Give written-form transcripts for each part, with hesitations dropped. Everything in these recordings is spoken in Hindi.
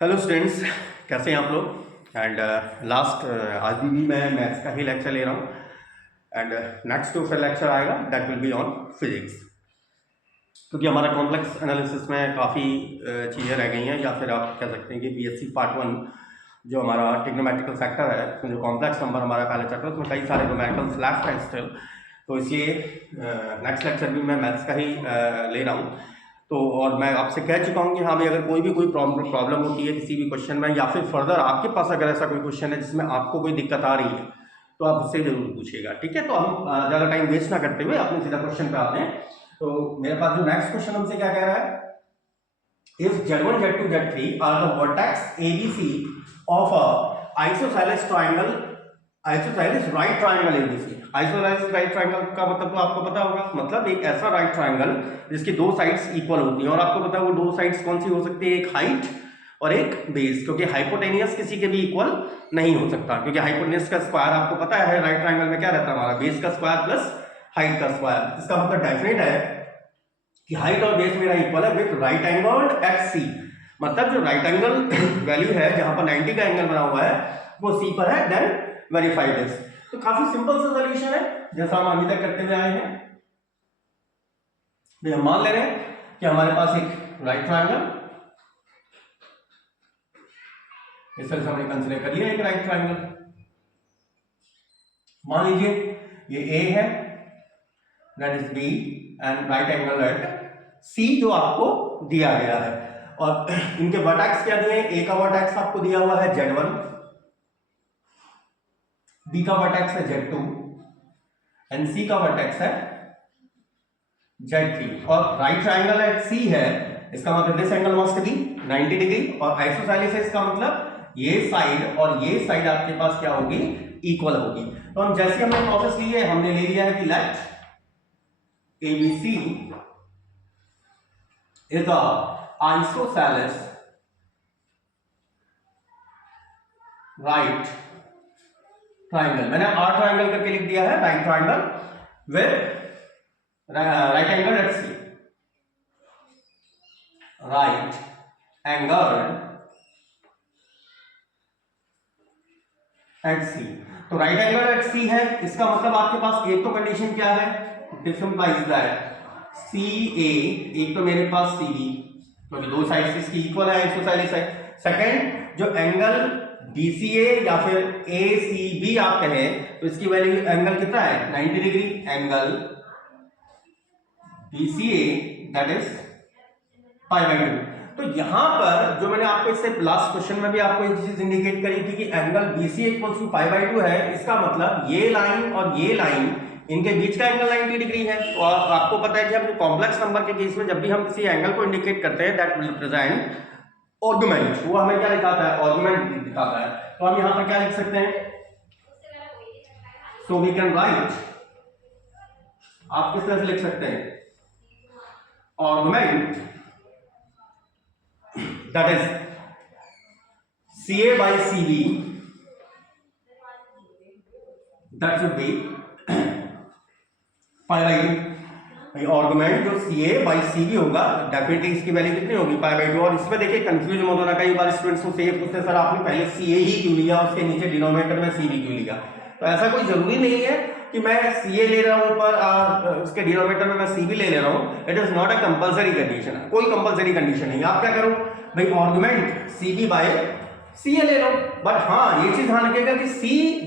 हेलो स्टूडेंट्स, कैसे हैं आप लोग। एंड लास्ट आज भी मैं मैथ्स का ही लेक्चर ले रहा हूँ। एंड नेक्स्ट जो फिर लेक्चर आएगा that will be on physics, क्योंकि हमारा कॉम्प्लेक्स एनालिसिस में काफ़ी चीज़ें रह गई हैं, या फिर आप कह सकते हैं कि बीएससी पार्ट 1 जो हमारा ट्रिग्नोमेट्रिकल फैक्टर है, उसमें जो कॉम्प्लेक्स नंबर हमारा पहले चैप्टर, उसमें कई सारे न्यूमेरिकल्स लेफ्ट हैं स्टिल। तो इसलिए नेक्स्ट लेक्चर भी मैं मैथ्स का ही ले रहा हूँ। तो और मैं आपसे कह चुका हूँ कि हाँ भाई, अगर कोई प्रॉब्लम होती है किसी भी क्वेश्चन में, या फिर फर्दर आपके पास अगर ऐसा कोई क्वेश्चन है जिसमें आपको कोई दिक्कत आ रही है, तो आप उससे जरूर पूछिएगा, ठीक है। तो हम ज़्यादा टाइम वेस्ट ना करते हुए अपने सीधा क्वेश्चन पे आते हैं। तो मेरे पास जो नेक्स्ट क्वेश्चन हमसे क्या कह रहा है, if Z1, Z2, Z3 are the vertex ABC of a isosceles triangle, isosceles right triangle ABC। isosceles right triangle का मतलब तो आपको पता होगा, मतलब एक ऐसा राइट ट्रायंगल जिसकी दो साइड्स इक्वल होती हैं, और आपको पता है वो दो साइड्स कौन सी हो सकती है, एक हाइट और एक बेस, क्योंकि हाइपोटेनियस किसी के भी इक्वल नहीं हो सकता, क्योंकि हाइपोटेनियस का स्क्वायर आपको पता है राइट ट्रायंगल में क्या रहता है, हमारा बेस का स्क्वायर प्लस हाइट का स्क्वायर। इसका मतलब डेफिनेट है कि हाइट और बेस मेरा इक्वल है विद राइट एंगल एट सी। मतलब जो राइट एंगल वैल्यू है जहां पर 90 का एंगल बना हुआ है वो सी पर है, देन वेरीफाई दिस। तो काफी सिंपल सा सॉल्यूशन है जैसा हम अभी तक करते हुए आए हैं। हम मान ले रहे हैं कि हमारे पास एक राइट ट्रायंगल, इस तरह से हमने कंसीडर कर लिया एक राइट ट्रायंगल। मान लीजिए ये ए है, that is B, and right angle at C जो आपको दिया गया है। और इनके वर्टेक्स क्या दिए हैं, ए का वर्टेक्स आपको दिया हुआ है Z1, बी का वर्टेक्स है Z2 एंड सी का वर्टेक्स है Z3। और राइट ट्रायंगल एट सी है, इसका मतलब this angle must be 90 degree, और आइसोसेलेस है, इसका मतलब ये साइड और ये साइड आपके पास क्या होगी, इक्वल होगी। तो हम जैसे हमने प्रोसेस ली है, हमने ले लिया है कि let ABC is a isosceles right triangle। मैंने R ट्रायंगल करके लिख दिया है, right triangle with right angle at C, right angle at C. तो राइट एंगल एट सी है, इसका मतलब आपके पास एक तो कंडीशन क्या है, दिस इंप्लाइज दैट सी ए, एक तो मेरे पास सी बी, क्योंकि दो साइड्स इसकी इक्वल है, आइसोसेलेस है। सेकंड, जो एंगल BCA या फिर ACB आप कहें तो इसकी वैल्यू एंगल कितना है, 90 degree. Angle BCA that is π/2। तो यहां पर जो मैंने आपको इससे लास्ट क्वेश्चन में भी आपको एक चीज इंडिकेट करी थी कि एंगल BCA इक्वल्स टू π/2 है, इसका मतलब ये लाइन और ये लाइन, इनके बीच का एंगल 90 डिग्री है। तो आपको पता है कि हम कॉम्प्लेक्स नंबर के केस में जब भी हम किसी एंगल को इंडिकेट करते हैं दैट विल रिप्रेजेंट आर्गुमेंट, वो हमें क्या दिखाता है, आर्गुमेंट दिखाता है। तो हम यहां पर क्या लिख सकते हैं, सो वी कैन राइट, आप किस तरह से लिख सकते हैं, argument that is CA by CB that should be π/2। Argument जो CA by CB होगा डेफिनेटली इसकी वैल्यू कितनी होगी, π/2। और इसमें देखिए कंफ्यूज मत होना, कई बार स्टूडेंट्स को ये पूछते हैं सर आपने पहले CA ही क्यों लिया, उसके नीचे डिनोमिनेटर में CB क्यों लिया। तो ऐसा कोई जरूरी नहीं है कि मैं CA ले रहा हूं पर उसके डिनोमिनेटर में मैं CB ले रहा हूं। It is not a compulsory condition, कोई कंपलसरी कंडीशन नहीं। आप क्या करो भाई, आर्गुमेंट CB by CA ले लो, बट हाँ ये चीज ध्यान रखिएगा कि C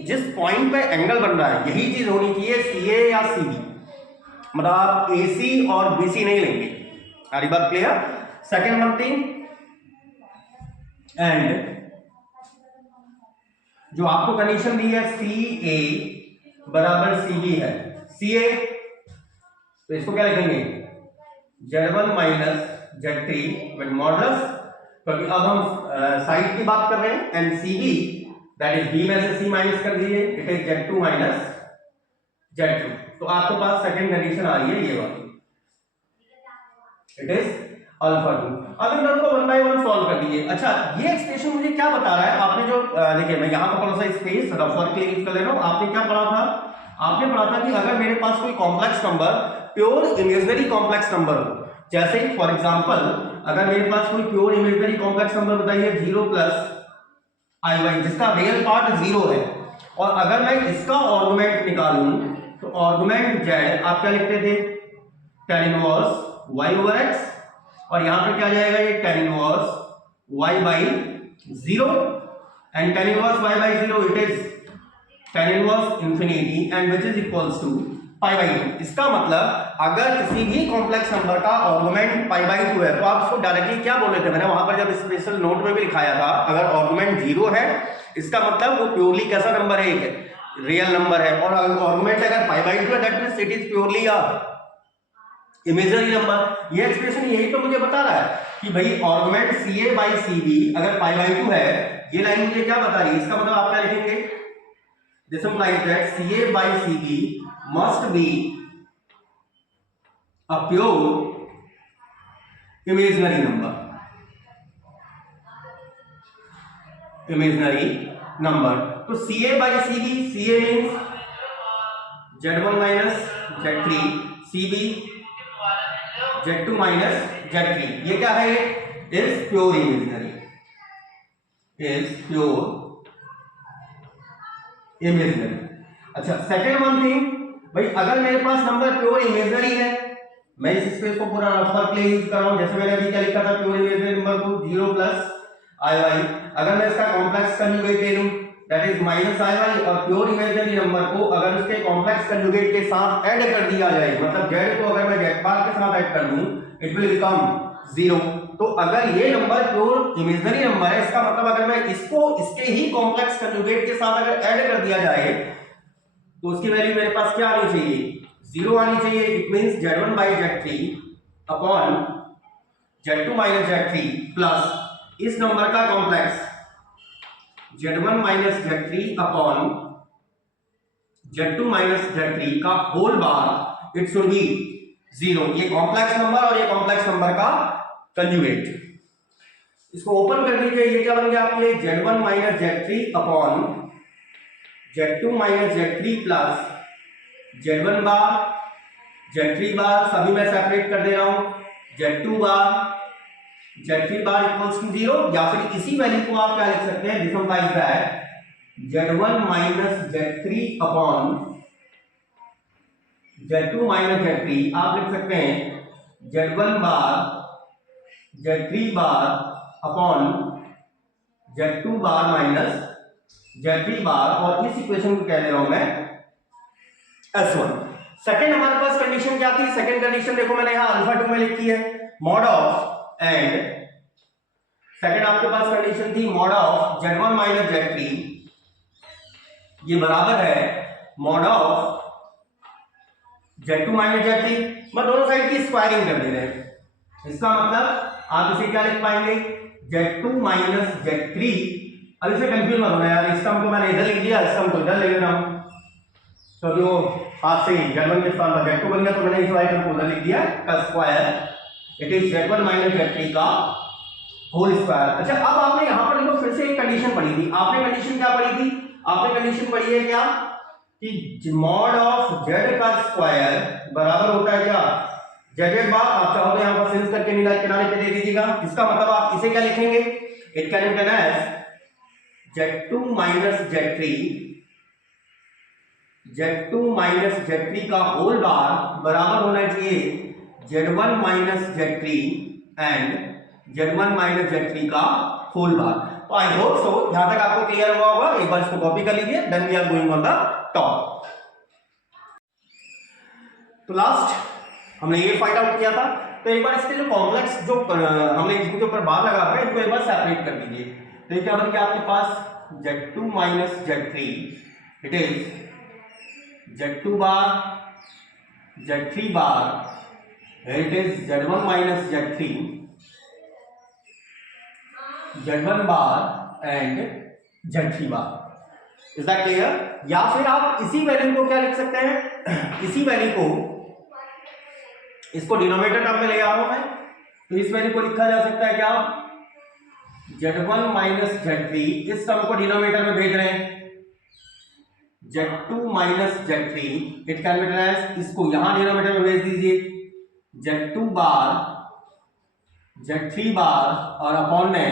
जिस पॉइंट पे एंगल बन रहा है यही चीज होनी चाहिए, CA या CB, मतलब आप AC और BC नहीं लेंगे। सारी बात clear. Second one thing, and जो आपको कंडीशन दी है CA बराबर CB है, CA तो इसको क्या लिखेंगे, Z1 minus Z3 with modulus, क्योंकि अब हम साइड की बात कर रहे हैं, and CB that is B में से C माइनस कर दीजिए, it is Z2 minus Z2। तो आपके पास सेकंड कंडीशन आ रही है ये वाली, इट इज α2। अब इन दोनों को 1 by 1 सॉल्व कर दीजिए। अच्छा, ये एक्सप्रेशन मुझे क्या बता रहा है, आपने जो देखिए मैं यहां पर थोड़ा सा स्पेस रफर के लिए कर ले रहा हूं। आपने क्या पढ़ा था, आपने पढ़ा था कि अगर मेरे पास कोई complex number, pure imaginary complex number हो, जैसे फॉर एग्जांपल अगर मेरे पास कोई प्योर इमेजिनरी कॉम्प्लेक्स नंबर बताइए 0 प्लस आई वाई जिसका रियल पार्ट 0 है, और अगर मैं इसका आर्गुमेंट निकालूं तो आर्गुमेंट जेड आप क्या लिखते थे, tan inverse y over x, और यहां पे क्या जाएगा ये tan inverse y by 0, and tan inverse y by 0 it is tan inverse infinity and which is equals to pi by 2। इसका मतलब अगर किसी भी कॉम्प्लेक्स नंबर का आर्गुमेंट पाई बाई 2 है तो आप इसको डायरेक्टली क्या बोल रहे थे, मैंने वहां पर जब स्पेशल नोट में भी लिखाया था, अगर आर्गुमेंट 0 है इसका मतलब वो प्योरली कैसा नंबर है, एक रियल नंबर है, और आर्गुमेंट अगर पाई बाई 2 है that means it is purely a imaginary number. ये एक्सप्रेशन यही तो मुझे बता रहा है कि भाई आर्गुमेंट CA बाई CB अगर पाई बाई 2 है, ये लाइन मुझे क्या बता रही है, इसका मतलब आप क्या लिखेंगे, this implies that CA by CB must be a pure imaginary number, imaginary number। तो CA by CB, CA means Z1 minus Z3, CB Z2 minus Z3, ये क्या है, is pure imaginary, is pure imaginary। अच्छा, सेकेंड वन थिंग, भाई अगर मेरे पास नंबर प्योर इमेजिनरी है, मैं इस स्पेस को पूरा रफर के लिए यूज कर रहा हूं, जैसे मैंने अभी क्या लिखा था, प्योर इमेजिनरी नंबर को 0 प्लस आई वाई, अगर मैं इसका कॉम्प्लेक्स कंजुगेट ले लूं that is minus i y, और प्योर इमेजिनरी नंबर को अगर उसके कॉम्प्लेक्स कंजुगेट के साथ ऐड कर दिया जाए, मतलब z को अगर मैं z बार के साथ ऐड कर दूं इट विल बिकम 0। तो अगर ये नंबर प्योर इमेजिनरी नंबर है, इसका मतलब अगर मैं इसको इसके ही कॉम्प्लेक्स कंजुगेट के साथ अगर ऐड कर दिया जाए तो उसकी वैल्यू मेरे पास क्या आनी चाहिए, 0 आनी चाहिए। It means Z1 by Z3 upon Z2 minus Z3 plus इस नंबर का complex Z1 minus Z3 upon Z2 minus Z3 का whole bar, it should be 0। ये कॉम्प्लेक्स नंबर और ये कॉम्प्लेक्स नंबर का कंजुगेट। इसको ओपन कर दीजिए, ये क्या बन गया आपके लिए, Z1 minus Z3 upon Z2 minus Z3 plus Z1 bar Z3 bar, सभी मैं सेपरेट कर दे रहा हूं, Z2 bar Z3 bar equals to 0, या फिर इसी वैल्यू को आप क्या लिख सकते हैं, this implies that Z1 minus Z3 upon Z2 minus Z3, आप लिख सकते हैं Z1 bar Z3 bar upon Z2 बार माइनस Z3 बार, और इस इक्वेशन को कह दे रहा हूं मैं S1। सेकंड हमारे पास कंडीशन क्या थी, सेकंड कंडीशन देखो मैंने यहां अल्फा 2 में लिखी है, मॉड ऑफ, एंड सेकंड आपके पास कंडीशन थी mod of Z1 minus Z3 ये बराबर है mod of Z2 minus Z3। मैं दोनों साइड की स्क्वायरिंग कर दे रहे हैं, इसका मतलब आप इसे क्या लिख पाएंगे, Z2 माइनस Z3। अब इसे कंफ्यूज मत होना यार, इस टर्म को मैंने इधर लिख दिया, इस टर्म को इधर ले रहा हूं, तो जो हाथ से ही Z1 के स्थान पर Z2 बन गया, तो मैंने इस वाले टर्म को उधर लिख दिया का square, it is Z1 minus Z3 का होल स्क्वायर। अच्छा, अब आपने यहां पर देखो फिर से एक कंडीशन पढ़ी थी, आपने कंडीशन क्या पढ़ी थी, आपने कंडीशन पढ़ी है क्या कि मॉड ऑफ Z का स्क्वायर बराबर होता है क्या, Z बार, आप चाहो तो यहां पर सेंस करके नीला किनारे पे दे दीजिएगा, इसका मतलब आप इसे क्या लिखेंगे, it can be written as Z2 minus Z3, Z2 minus Z3 का होल बार बराबर होना चाहिए Z1 minus Z3 and Z1 minus Z3 का होल बार। तो आई होप सो यहां तक आपको क्लियर हुआ होगा, एक बार इसको कॉपी कर लीजिए, then we are going on the top. तो लास्ट हमने ये फाइंड आउट किया था, तो एक बार इसके जो कॉम्प्लेक्स जो हमने इसके ऊपर बार लगा रहे हैं इनको एक बार सेपरेट कर दीजिए। तो ये क्या बन गया आपके पास Z2 minus Z3, it is Z2 bar Z3 bar, it is Z1 minus Z3 Z1 bar and Z3 bar. Is that clear? या फिर आप इसी वैल्यू को क्या लिख सकते हैं, इसी वैल्यू को, इसको डिनोमिनेटर टर्म में ले आ रहा हूं मैं, तो इस वैल्यू को लिखा जा सकता है क्या, Z1 माइनस Z3, इस टर्म को डिनोमिनेटर में भेज रहे हैं, Z2 minus Z3, it can be as, इसको यहां डिनोमिनेटर में भेज दीजिए, Z2 बार Z3 बार और अपॉन में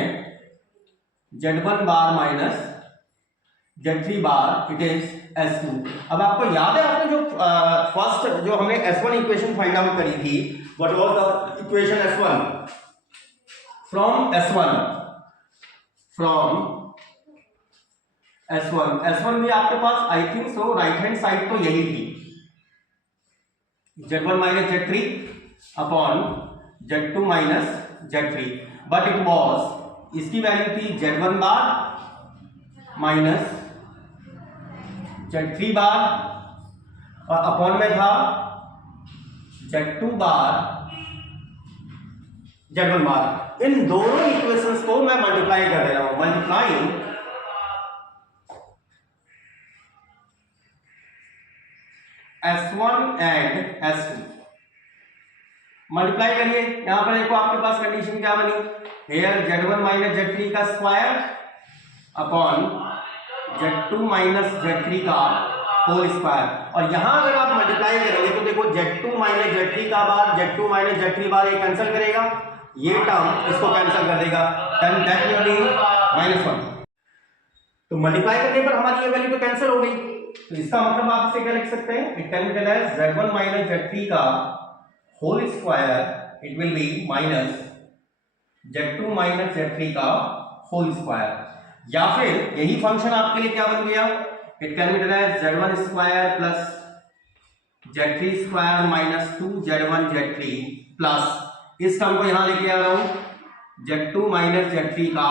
Z1 bar minus Z3 bar it is S2। अब आपको याद है आपने जो फर्स्ट जो हमने S1 इक्वेशन फाइंड आउट करी थी, what was the equation S1 from S1 भी आपके पास I think so right hand side तो यही थी, Z1 minus Z3 upon Z2 minus Z3, but it was इसकी वैल्यू थी Z1 बार माइनस Z3 बार और अपॉन में था Z2 बार Z1 बार। इन दोनों इक्वेशंस को मैं मल्टीप्लाई कर दे रहा हूं, multiplying S1 and S2। Multiply करिए, यहां पर देखो आपके पास कंडीशन क्या बनी, हेयर Z1 माइनस Z3 का square upon Z2 minus Z3 का होल स्क्वायर। और यहां अगर आप मल्टीप्लाई करोगे तो देखो Z2 माइनस Z3 का बार Z2 माइनस Z3 बार ये कैंसिल करेगा, ये टर्म इसको कैंसिल कर देगा, देन दैट विल बी -1। तो मल्टीप्लाई करने पर हमारी ये वैल्यू तो कैंसिल हो गई, तो इसका मतलब आप इसे क्या लिख सकते हैं, it can be written as Z1 minus Z3 का whole square it will be minus Z2 minus Z3 का होल स्क्वायर। या फिर यही फंक्शन आपके लिए क्या बन गया, it can be written as Z1 square plus Z3 square minus 2Z1 Z3 plus इस टर्म को यहां लेके आ रहा हूं Z2 माइनस Z3 का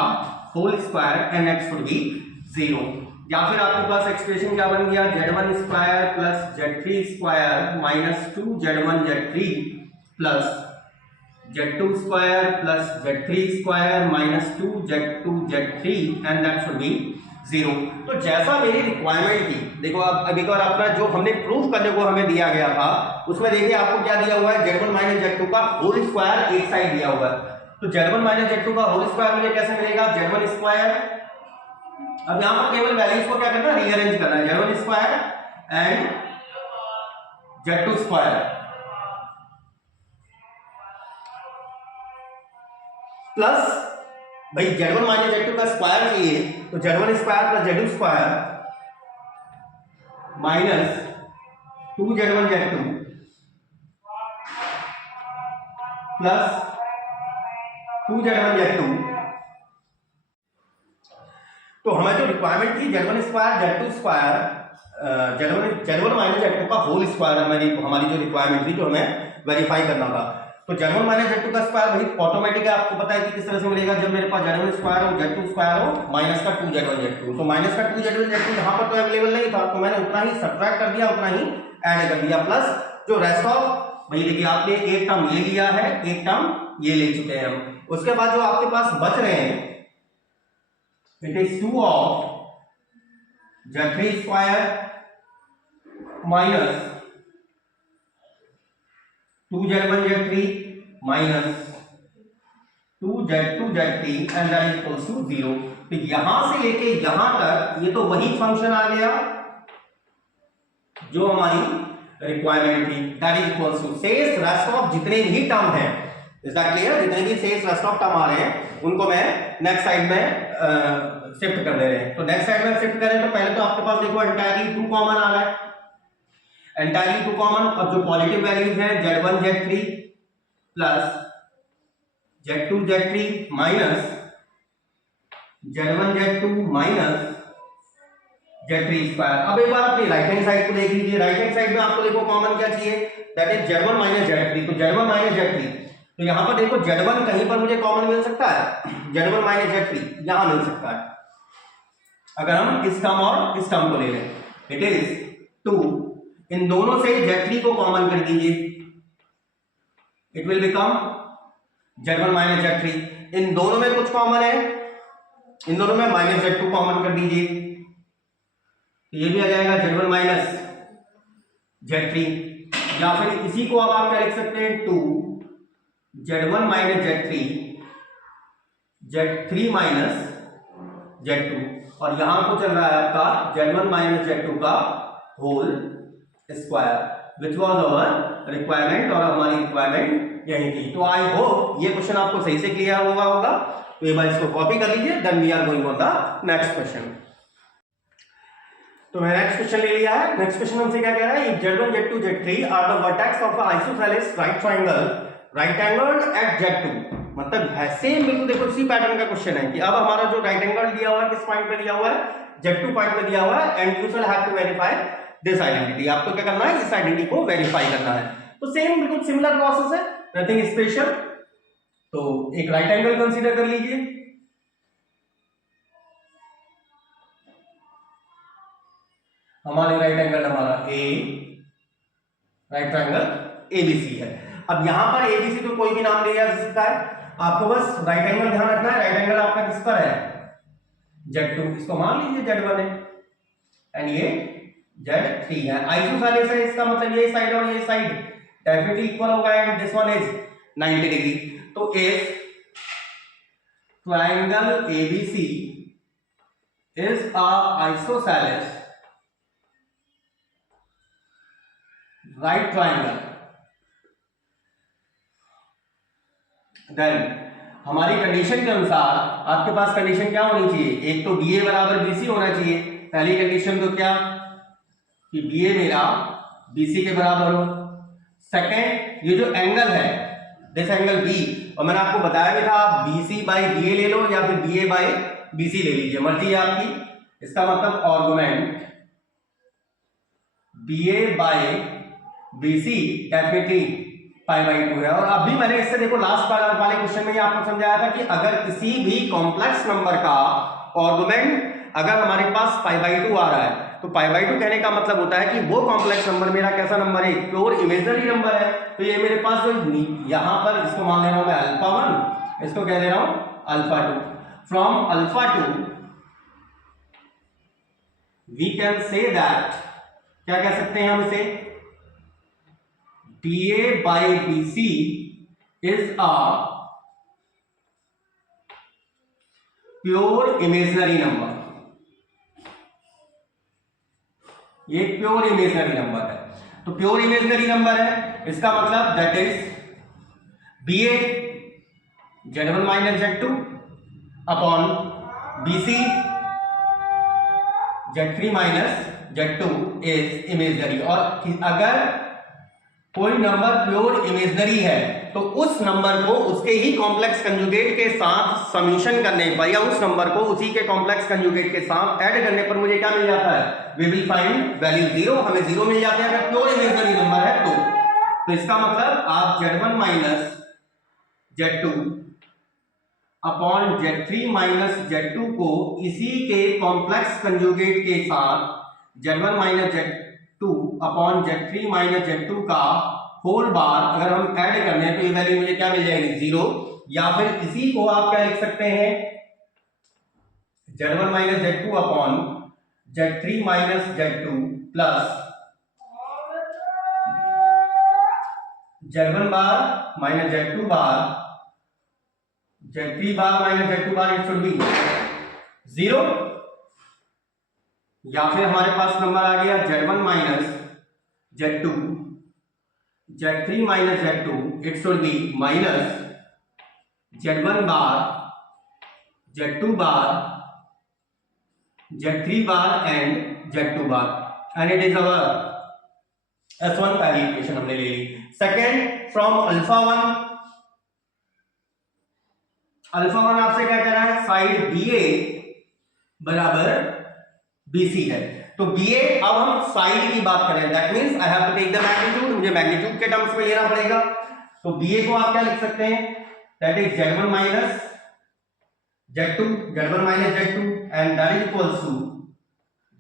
whole square and x would be 0। या फिर आपके पास एक्सप्रेशन क्या बन गया, Z1 square plus Z3 square minus 2Z1 Z3 plus Z2 square plus Z3 square minus 2Z2 Z3 and that should be 0। तो जैसा मेरी रिक्वायरमेंट थी, देखो आप अब एक बार अपना जो हमने प्रूफ करने को हमें दिया गया था उसमें देखिए आपको क्या दिया हुआ है, Z1 माइनस Z2 का होल स्क्वायर एक साइड दिया हुआ है। तो Z1 माइनस Z2 का होल स्क्वायर मुझे कैसे मिलेगा, Z1 स्क्वायर, अब यहां पर केवल वैल्यूज को क्या करना है, रीअरेंज करना है, Z1 square and Z2 square plus भाई Z1 माइनस Z2 का स्क्वायर चाहिए तो Z1 square plus Z2 square minus 2Z1 Z2 plus 2Z1 Z2। तो हमें जो रिक्वायरमेंट थी Z1 square Z2 square Z1 minus Z2 का होल स्क्वायर हमारी जो रिक्वायरमेंट थी जो हमें वेरीफाई करना था। तो Z1 माइनस Z2 का स्क्वायर भाई ऑटोमेटिक आपको पता है कि किस तरह से मिलेगा, जब मेरे पास Z1 स्क्वायर हो Z2 स्क्वायर हो माइनस का 2Z1 Z2। तो माइनस का 2Z1 Z2 यहाँ पर तो अवेलेबल नहीं था तो मैंने उतना ही सब्ट्रैक्ट कर दिया, उतना ही ऐड कर दिया, प्लस जो रेस्ट ऑफ भाई देखिए आपने एक टर्म ये लिया है, एक टर्म ये ले चुके हैं हम। उसके बाद जो आपके पास बच रहे हैं it is 2 of Z3 square minus 2Z1 Z3 minus 2Z2 Z3 and that is equals to 0। तो यहां से लेके यहां तक ये तो वही फंक्शन आ गया जो हमारी रिक्वायरमेंट थी, दैट इज इक्वल्स टू शेष रेस्ट ऑफ जितने भी टर्म है, इज दैट क्लियर, जितने भी शेष रेस्ट ऑफ टर्म आ रहे हैं उनको मैं नेक्स्ट साइड में शिफ्ट कर दे रहे हैं। तो नेक्स्ट साइड में शिफ्ट करें तो पहले तो आपके पास देखो एंटायरली 2 कॉमन आ रहा है, एंटायरली 2 कॉमन। अब जो पॉजिटिव वैल्यूज हैं Z1 Z3 plus Z2 Z3 minus Z1 Z2 minus Z3 square. अब एक बार अपनी राइट हैंड साइड को देख लीजिए, राइट हैंड साइड में आपको देखो कॉमन क्या चाहिए, that is Z1 minus Z3। तो Z1 माइनस Z3, तो यहां पर देखो Z1 कहीं पर मुझे कॉमन मिल सकता है, Z1 माइनस Z3 यहां मिल सकता है अगर हम इस टर्म और इस टर्म को ले लें, इट इज 2, इन दोनों से Z3 को कॉमन कर दीजिए, it will become Z1 minus Z3। इन दोनों में कुछ कॉमन है, इन दोनों में माइनस Z2 कॉमन कर दीजिए, तो ये भी आ जाएगा Z1 माइनस Z3। या फिर इसी को अब आप क्या लिख सकते हैं, 2 Z1 minus Z3 Z3 minus Z2, और यहां को चल रहा है आपका Z1 माइनस Z2 का whole square, which was our requirement, और हमारी रिक्वायरमेंट यही थी। तो आई होप ये क्वेश्चन आपको सही से क्लियर होगा। तो एक बार इसको कॉपी कर लीजिए, then we are going on the next question. तो मैंने नेक्स्ट क्वेश्चन ले लिया है। नेक्स्ट क्वेश्चन हमसे क्या कह रहा है, if Z1 Z2 Z3 are the vertex of a isosceles right triangle right angled at Z2, मतलब सेम बिल्कुल देखो इसी पैटर्न का क्वेश्चन है कि अब हमारा जो राइट एंगल दिया हुआ है किस पॉइंट पे दिया हुआ है, Z2 पॉइंट पे दिया हुआ है, and you shall have to verify this identity. आपको क्या करना है, इस आइडेंटिटी को वेरीफाई करना है। तो सेम बिल्कुल सिमिलर प्रोसेस है, नथिंग स्पेशल। तो एक राइट एंगल कंसीडर कर लीजिए, हमारे राइट एंगल हमारा ए राइट ट्रायंगल एबीसी है। अब यहां पर एबीसी तो कोई भी नाम ले जा सकता है, आपको बस राइट एंगल ध्यान रखना है। राइट एंगल आपका किस पर है, Z2, इसको मान लीजिए Z1 है एंड ये Z3 है। आइसोसेलेस है, इसका मतलब ये साइड और ये साइड डेफिनेटली इक्वल होगा and this one is 90 degree. तो if triangle ABC is a isosceles right triangle, then हमारी कंडीशन के अनुसार आपके पास कंडीशन क्या होनी चाहिए, एक तो BA बराबर BC होना चाहिए। पहली कंडीशन तो क्या कि BA मेरा BC के बराबर हो। सेकंड, ये जो एंगल है दिस एंगल B, और मैंने आपको बताया भी था BC बाई BA ले लो या फिर BA बाई BC ले लीजिए, मर्जी है आपकी। इसका मतलब argument BA by BC definitely π/2 है। और अभी मैंने इससे देखो लास्ट वाले क्वेश्चन में ही आपको समझाया था कि अगर किसी भी कॉम्प्लेक्स नंबर का आर्गुमेंट अगर हमारे पास π/2 आ रहा है, तो π/2 कहने का मतलब होता है कि वो कॉम्प्लेक्स नंबर मेरा कैसा नंबर है, प्योर इमेजिनरी नंबर है। तो ये मेरे पास जो यहां पर इसको मान ले रहा हूं मैं α1, इसको कह दे रहा हूं α2। From α2 we can say that, क्या कह सकते हैं हम इसे, BA by BC is a pure imaginary number। ये प्योर इमेजिनरी नंबर है। तो प्योर इमेजिनरी नंबर है, इसका मतलब that is BA Z1 minus Z2 upon BC Z3 minus Z2 is imaginary. और अगर कोई नंबर प्योर इमेजिनरी है तो उस नंबर को उसके ही कॉम्प्लेक्स कंजुगेट के साथ समीशन करने पर या उस नंबर को उसी के कॉम्प्लेक्स कंजुगेट के साथ ऐड करने पर मुझे क्या मिल जाता है, वी विल फाइंड वैल्यू 0, हमें 0 मिल जाता है अगर प्योर इमेजिनरी नंबर है तो इसका मतलब आप Z1 minus Z2 upon Z3 minus Z2 को इसी के कॉम्प्लेक्स कंजुगेट के साथ Z1 minus Z2 upon Z3 minus Z2 का होल बार अगर हम ऐड कर लें तो ये वैल्यू मुझे क्या मिल जाएगी, 0। या फिर इसी को आप क्या लिख सकते हैं, Z1 minus Z2 upon Z3 minus Z2 plus Z1 bar minus Z2 bar Z3 bar minus Z2 bar, it should be 0। या फिर हमारे पास नंबर आ गया Z1 minus Z2 Z3 minus Z2, it should be minus Z1 bar Z2 bar Z3 bar and Z2 bar, and it is our S1 पहली इक्वेशन हमने ले ली। सेकेंड, फ्रॉम अल्फा वन आपसे क्या कह रहा है, साइड BA बराबर BC है। तो BA, अब हम साइड की बात करें, that means I have to take the magnitude, मुझे मैग्नीट्यूड के टर्म्स में लेना पड़ेगा। तो BA को आप क्या लिख सकते हैं, that is Z1 minus Z2 and that is equals to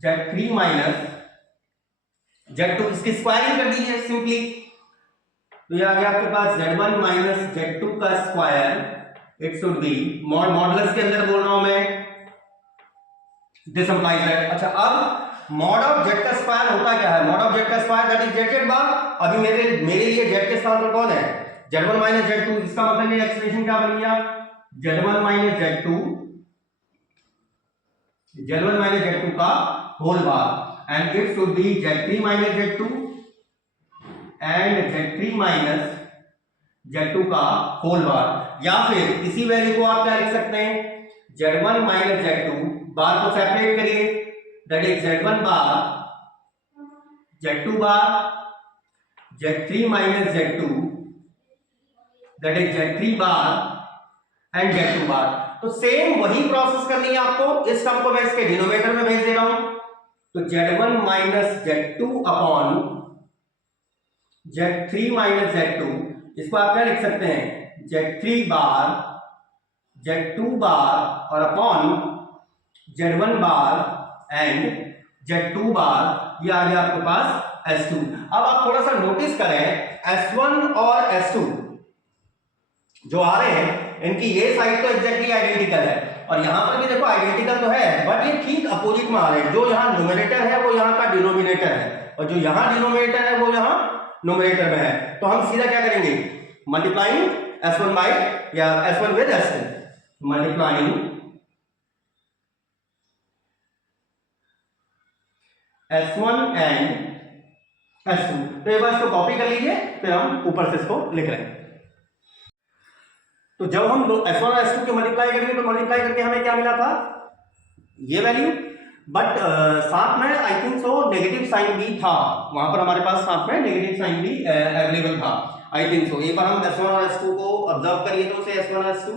Z3 minus Z2, इसकी स्क्वायरिंग कर दीजिए सिंपली। तो ये आ गया आपके पास Z1 माइनस Z2 का square, it should B modulus के अंदर बोल रहा हूं मैं, दिस इंप्लाइज दैट। अच्छा, अब मॉड ऑफ Z का स्क्वायर होता क्या है, मॉड ऑफ Z का स्क्वायर दैट इज Z बार। अभी मेरे लिए Z के स्थान पर कौन है, Z1 माइनस Z2, इसका मतलब ये एक्सप्रेशन क्या बन गया, Z1 माइनस Z2 का whole bar, and it should be Z3 minus Z2 and Z3 minus Z2 का होल बार, या फिर इसी वैल्यू को आप क्या लिख सकते हैं, Z1 माइनस Z2, बार को सेपरेट करिए, that is Z1 bar, Z2 bar, Z3 minus Z2, that is Z3 bar and Z2 बार। तो सेम वही प्रोसेस करनी है आपको, इस टर्म को मैं इसके डिनोमिनेटर में भेज दे रहा हूं, तो Z1 minus Z2 upon Z3 minus Z2, इसको आप क्या लिख सकते हैं, Z3 बार, Z2 बार और upon Z1 bar and Z2 बार, ये आ गया आपके पास S2। अब आप थोड़ा सा नोटिस करें, S1 और S2 जो आ रहे हैं, इनकी ये साइड तो एग्जैक्टली आइडेंटिकल है, और यहां पर भी देखो आइडेंटिकल तो है, बट ये ठीक अपोजिट में आ रहे हैं। जो यहां न्यूमरेटर है वो यहां का डिनोमिनेटर है, और जो यहां डिनोमिनेटर है वो यहां न्यूमरेटर में है। तो हम सीधा क्या करेंगे, मल्टीप्लाइंग S1 बाय, या S1 with S2, multiplying S1 and S2। तो एक बार इसको कॉपी कर लीजिए, फिर हम ऊपर से इसको लिख रहे हैं। तो जब हम S1 और S2 के मल्टीप्लाई करेंगे, तो मल्टीप्लाई करके हमें क्या मिला था, ये वैल्यू, बट साथ में I think so negative sign भी था, वहां पर हमारे पास साथ में नेगेटिव साइन भी अवेलेबल था, आई थिंक सो। एक बार हम S1 और S2 को ऑब्जर्व करिए, तो से S1 और S2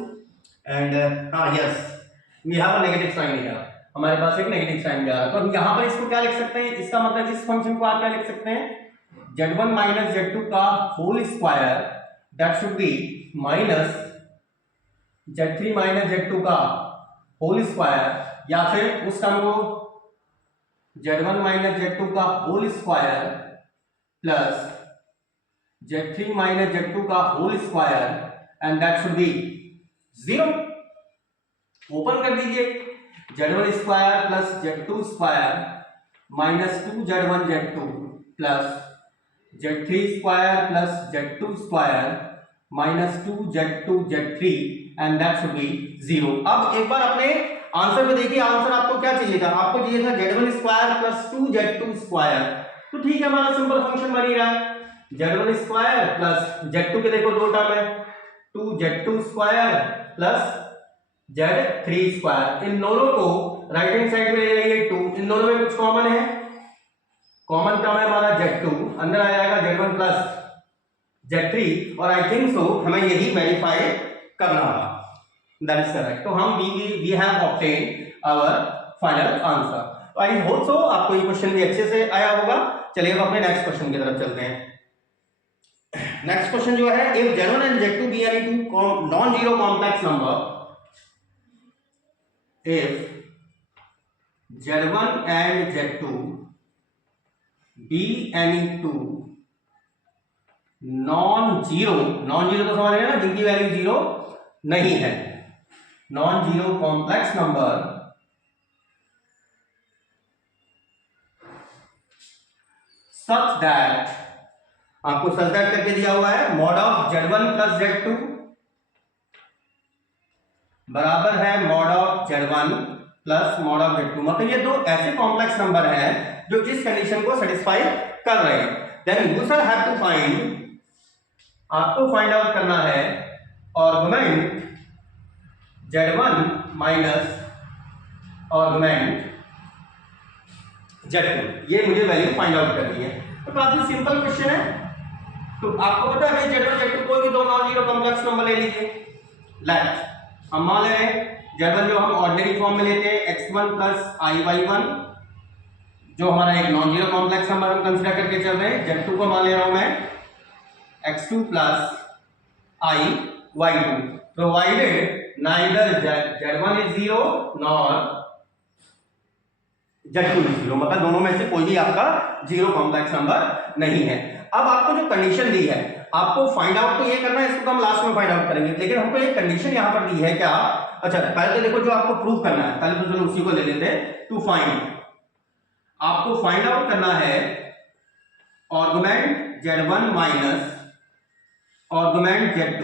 एंड हाँ yes, we have a negative sign here, हमारे पास एक नेगेटिव साइन भी आ रहा है। तो हम यहाँ पर इसको क्या लिख सकते हैं, इसका मतलब इस फंक्शन को आप क्या लिख सकते हैं, Z1 माइनस Z2 का whole square, that should be minus Z3 minus Z2 का होल स्क्वायर, या फिर उस टर्म को Z1 माइनस Z2 का whole square plus Z3 minus Z2 का whole square, and that should be 0। Open कर दीजिए, Z1 square plus Z2 square minus 2Z1 Z2 plus Z3 square plus Z2 square minus 2Z2 Z3, and that should be 0। अब एक बार अपने आंसर में देखिए, आंसर आपको क्या चाहिए था, आपको चाहिए था Z1 square plus 2Z2 square. तो ठीक है, हमारा सिंपल फंक्शन बन ही रहा है, Z1 स्क्वायर प्लस Z2 के देखो दो टर्म है, 2Z2 square plus Z3 square, इन दोनों को राइट हैंड साइड में ले जाइए 2, इन दोनों में कुछ कॉमन है, कॉमन टर्म है हमारा Z2, अंदर आ जाएगा Z1 प्लस Z3, और आई थिंक सो हमें यही वेरीफाई करना होगा, दैट इज करेक्ट। तो हम we have obtained our final answer. I hope so आपको ये क्वेश्चन भी अच्छे से आया होगा। चलिए अब अपने नेक्स्ट क्वेश्चन की तरफ चलते हैं। नेक्स्ट क्वेश्चन जो है, if Z1 and Z2 be any two non zero complex number, if Z1 and Z2 be any two non zero को समझ रहे हैं ना, जिनकी वैल्यू जीरो नहीं है, non zero complex number such that, आपको सच दैट करके दिया हुआ है, mod of Z1 plus Z2 बराबर है mod of Z1 plus mod of Z2। मतलब ये दो ऐसे कॉम्प्लेक्स नंबर हैं जो इस कंडीशन को सेटिस्फाई कर रहे हैं। Then you sir have to find, आपको फाइंड आउट करना है argument Z1 minus argument Z2, ये मुझे वैल्यू फाइंड आउट करनी है। तो काफी सिंपल क्वेश्चन है। तो आपको पता है Z1 Z2 कोई भी दो नॉन जीरो कॉम्प्लेक्स नंबर ले लीजिए। लेट हम मान ले रहे हैं Z1 जो हम ऑर्डिनरी फॉर्म में लेते हैं x1 प्लस i/1, जो हमारा एक नॉन जीरो कॉम्प्लेक्स नंबर हम कंसीडर करके चल रहे हैं। Z2 को मान ले रहा हूं मैं x2 plus i/2, provided neither Z1 is zero nor Z2 is zero, मतलब दोनों में से कोई भी आपका जीरो कॉम्प्लेक्स नंबर नहीं है। अब आपको जो कंडीशन दी है, आपको फाइंड आउट तो ये करना है, इसको तो हम लास्ट में फाइंड आउट करेंगे, लेकिन हमको एक कंडीशन यहां पर दी है क्या। अच्छा पहले तो देखो जो आपको प्रूव करना है, पहले तो चलो उसी को ले लेते हैं। टू फाइंड, आपको फाइंड आउट करना है argument Z1 minus argument Z2।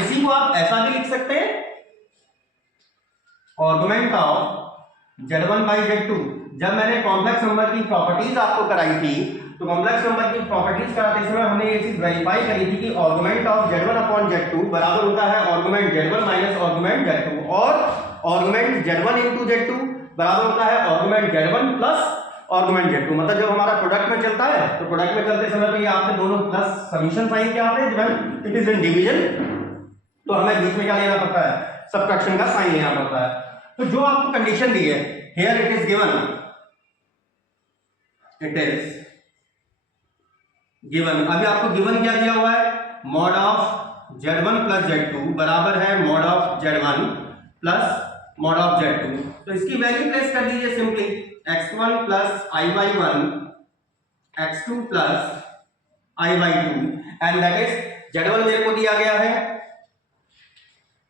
इसी को आप ऐसा भी लिख सकते हैं, argument of Z1 by Z2 जब मैंने कॉम्प्लेक्स नंबर की प्रॉपर्टीज आपको कराई थी, तो कॉम्प्लेक्स नंबर की प्रॉपर्टीज कराते समय हमने ये चीज वेरीफाई करी थी कि argument of z1 upon z2 बराबर होता है argument z1 minus argument z2, और आर्गुमेंट z1 इनटू z2 बराबर होता है argument z1 plus argument z2। मतलब जब हमारा प्रोडक्ट में चलता है तो प्रोडक्ट में चलते समय पे यहाँ पे दोनों प्लस समीशन साइन क्या आते हैं, जब इट इज इन डिवीजन तो हमें बीच में क्या लेना पड़ता है, सबट्रैक्शन का साइन लेना पड़ता है। तो जो आपको कंडीशन दी है here it is given, it is given, अभी आपको गिवन क्या दिया हुआ है, mod of z1 plus z2 बराबर है mod of z1 plus mod of z2। तो इसकी वैल्यू प्लेस कर दीजिए simply, x1 plus i by 1 x2 plus i by 2 and that is z1 मेरे को दिया गया है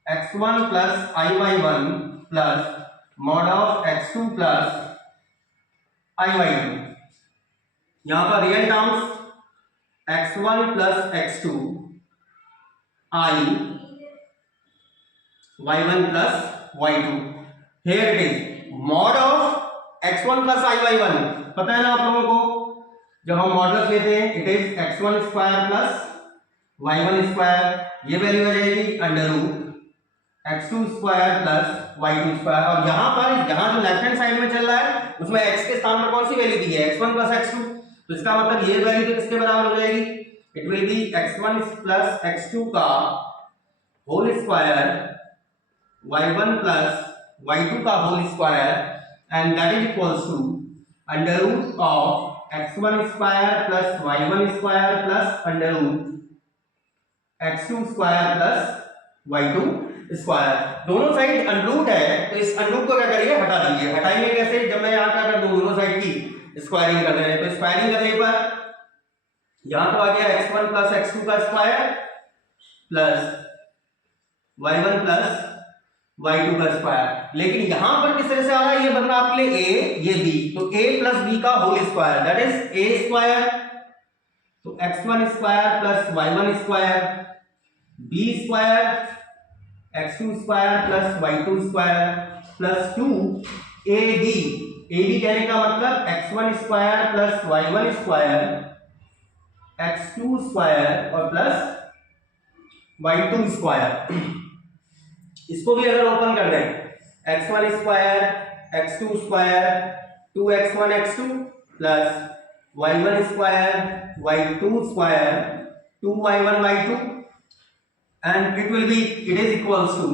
x1 plus i by 1 plus mod of x2 plus i by 2। यहां पर real terms x1 plus x2 i y1 plus y2। here it is mod of x1 plus i y1, पता है ना आप लोगों को, जब हम मॉडुलस लेते हैं it is x1 square plus y1 square, ये वैल्यू आ जाएगी under root x2 square plus y2 square. और यहां पर यहां जो लेफ्ट हैंड साइड में चल रहा है उसमें x के स्थान पर कौन सी वैल्यू दी है, x1 प्लस x2, तो इसका मतलब ये वैल्यू तो किसके बराबर हो जाएगी, it will B x1 plus x2 का whole square y1 plus y2 का whole square and that is equals to under root of x1 square plus y1 square plus under root x2 square plus y2 square. दोनों साइड अनरूट है तो इस अनरूट को क्या करिए, हटा दीजिए। हटाएंगे कैसे, जब मैं यहाँ क्या कर दूं, दोनों साइड की स्क्वायरिंग कर देंगे, तो स्क्वायरिंग करने पर यहां तो आ गया x1 प्लस x2 का square plus y1 plus y2 का स्क्वायर। लेकिन यहां पर किस तरह से आ रहा है, ये बन रहा है आपके लिए a, ये b, तो a प्लस b का whole square that is a square, तो x1 square plus y1 square, b square x2 square plus y2 square plus 2ab। ab कहने का मतलब x1 square plus y1 square x2 square और प्लस y2 स्क्वायर। इसको भी अगर ओपन कर दें x1 square x2 square 2x1 x2 plus y1 square y2 square 2y1 y2 and it will be, it is equals to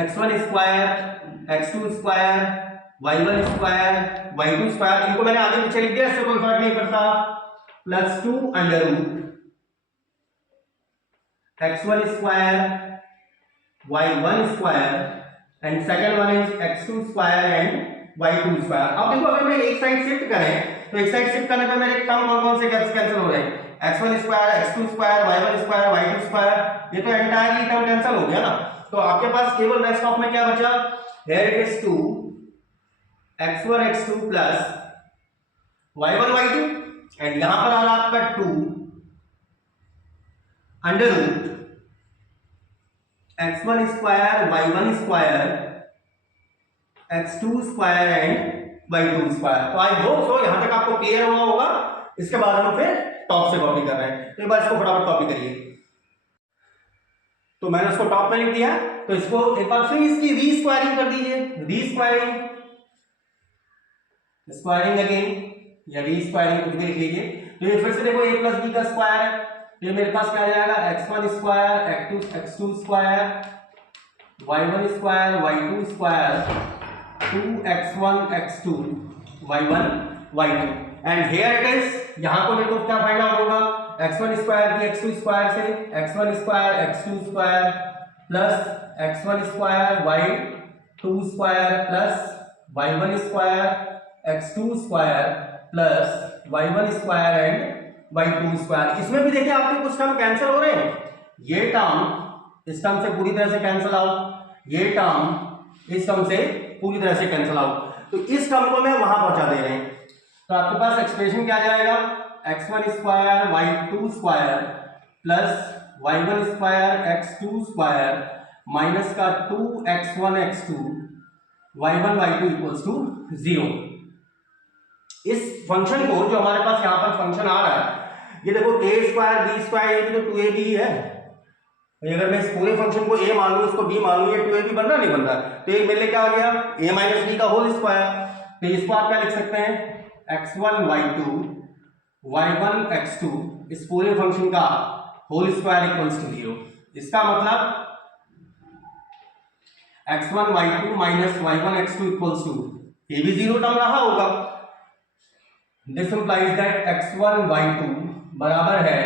x1 square x2 square y1 square y2 square, इनको मैंने आगे पीछे लिख दिया, इससे कोई फर्क नहीं पड़ता, plus 2 under root x1 square y1 square and second one is x2 square and y2 square. अब देखो अगर मैं एक साइड शिफ्ट करें तो एक साइड शिफ्ट करने पे मेरे टर्म कौन से कैंसिल हो रहे हैं, x1 square x2 square y1 square y2 square, ये तो एंटायरली टर्म कैंसिल हो गया ना। तो आपके पास केवल नेक्स्ट ऑफ में क्या बचा, here it is 2 x1 x2 plus y1 y2 and यहां पर आ रहा आपका 2 under root x1 square y1 square x2 square and y2 square. तो आई होप सो यहां तक आपको क्लियर हुआ होगा। इसके बाद हम फिर टॉप से कॉपी कर रहे हैं, तो एक बार इसको फटाफट कॉपी करिए। तो मैंने उसको टॉप में लिख दिया, तो इसको एक बार फिर इसकी री स्क्वायरिंग कर दीजिए, री स्क्वायरिंग, स्क्वायरिंग अगेन या री स्क्वायरिंग कुछ भी लिख लीजिए। तो ये फिर से देखो a प्लस b का स्क्वायर है, तो ये मेरे पास क्या आ जाएगा x1 square x2 square y1 square y2 square 2x1 x2 y1 y2 and here it is, यहां को देखो क्या फाइंड आउट होगा, x1 स्क्वायर की x2 स्क्वायर से x1 square x2 square plus x1 square y2 square plus y1 square x2 square plus y1 square and y2 square. इसमें भी देखिए आपके कुछ टर्म कैंसिल हो रहे हैं, ये टर्म इस टर्म से पूरी तरह से कैंसिल आउट, ये टर्म इस टर्म से पूरी तरह से कैंसिल आउट, तो इस टर्म को मैं वहां पहुंचा दे रहे हैं। तो आपके पास एक्सप्रेशन क्या जाएगा, x1 square y2 square plus y1 square x2 square minus का 2x1 x2 y1 y2 equals to 0। इस फंक्शन को जो हमारे पास यहाँ पर फंक्शन आ रहा है, ये देखो a स्क्वायर बी स्क्वायर, ये भी तो 2ab ही है। अगर मैं इस पूरे फंक्शन को a मान लूं, इसको b मान लूं, ये 2ab बन रहा नहीं बन रहा? तो ये मेरे लिए क्या आ गया, a माइनस बी का होल स्क्वायर। तो इसको आप क्या लिख सकते हैं, x1 y2 y1 x2, इस पूरे फंक्शन का होल स्क्वायर इक्वल्स टू 0। इसका मतलब x1 y2 minus y1 x2 equals to, ये भी 0 टर्म रहा होगा। This implies that x1 y2 बराबर है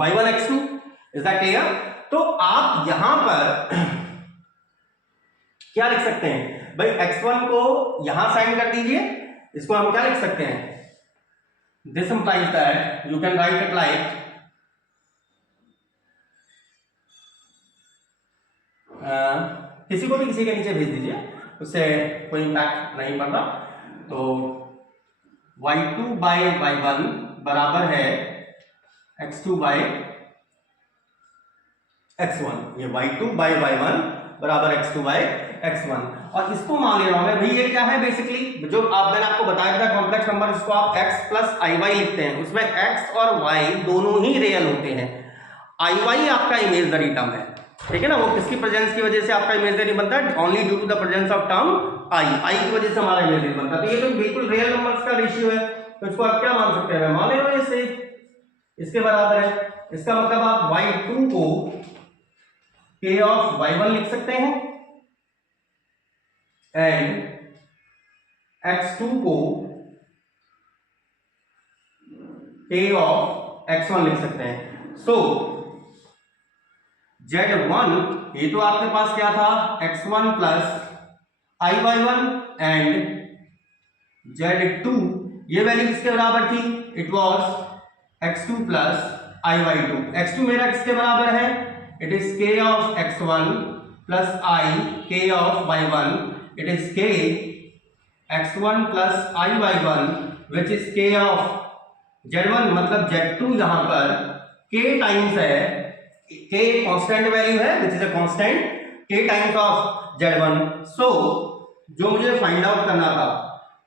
y1 x2। Is that clear? तो आप यहां पर क्या लिख सकते हैं भाई, x1 को यहां साइन कर दीजिए, इसको हम क्या लिख सकते हैं, this implies that you can write it like किसी को भी किसी के नीचे भेज दीजिए, उससे कोई इंपैक्ट नहीं पड़ता। तो y2 बाई y1 बराबर है x2 बाई x1। ये y2 बाई y1 बराबर x2 बाई x1, और इसको मान ले रहा हूं मैं भाई, ये क्या है बेसिकली, जो मैंने आपको बताया था कॉम्प्लेक्स नंबर, जिसको आप x प्लस iy लिखते हैं, उसमें x और y दोनों ही रियल होते हैं। iy आपका इमेजनरी टर्म है, ठीक है ना, वो किसकी प्रेजेंस की वजह से आपका इमेजनरी बनता है, only due to the presence of term i की वजह से हमारा इमेजनरी बनता है। तो ये तो बिल्कुल रियल नंबर्स का रेशियो है, तो इसको आप क्या मान सकते हैं, मैं मान ले रहा हूं इससे इसके बराबर है। इसका मतलब आप y2 को k ऑफ y1 लिख सकते हैं एंड x2 को k ऑफ x1 लिख सकते हैं। सो z1, ये तो आपके पास क्या था, x1 plus iy1, and z2 ये वैल्यू किसके बराबर थी, it was x2 plus iy2। x2 मेरा किसके बराबर है, it is k of x1 plus i k of y1, it is k x1 plus iy1 which is k of z1, मतलब z2 यहां पर k टाइम्स है, k कांस्टेंट वैल्यू है which is a constant, k times of z1। सो जो मुझे फाइंड आउट करना था,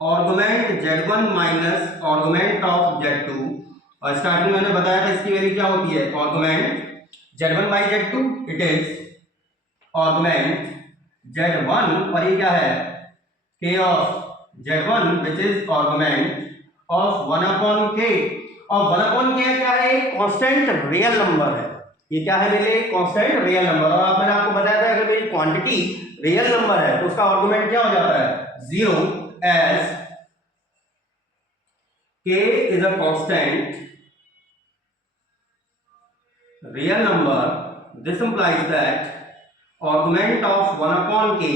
argument z1 minus argument of z2, और स्टार्टिंग में मैंने बताया था इसकी वैल्यू क्या होती है, argument z1 by z2, it is argument z1, और ये क्या है, k of z1 which is argument of 1 upon k, और 1 अपॉन k क्या है, कांस्टेंट रियल नंबर है, ये क्या है मेरे कांस्टेंट रियल नंबर। और आप मैंने आपको बताया था अगर मेरी क्वांटिटी रियल नंबर है तो उसका आर्गुमेंट क्या हो जाता है, 0, as k is a constant real number. This implies that argument of 1 upon k,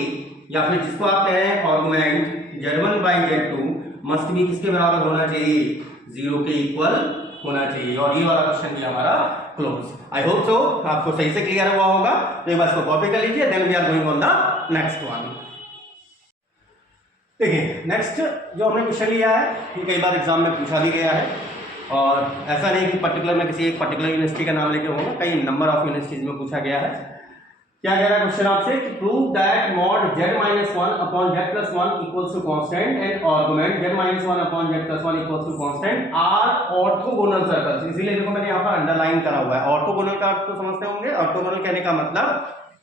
या फिर जिसको आप कह रहे हैं argument z1 by z2 must भी किसके बराबर होना चाहिए, 0 के इक्वल होना चाहिए। और ये वाला क्वेश्चन भी हमारा क्लोज। आई होप सो आपको सही से क्लियर हुआ होगा। तो एक बार इसको कॉपी कर लीजिए, then we are going on the next one. देखिए नेक्स्ट जो हमने क्वेश्चन लिया है, ये कई बार एग्जाम में पूछा भी गया है, और ऐसा नहीं कि पर्टिकुलर में किसी एक पर्टिकुलर यूनिवर्सिटी का नाम लेके होगा, कई नंबर ऑफ यूनिवर्सिटीज में पूछा गया है। क्या कह रहा है क्वेश्चन आपसे, prove that mod z minus 1 upon z plus 1 equals to constant and argument z minus 1 upon z plus 1 equals to constant are orthogonal circles. इसीलिए देखो मैंने यहाँ पर अंडरलाइन करा हुआ है। ऑर्थोगोनल का अर्थ तो समझते होंगे, ऑर्थोगोनल कहने का मतलब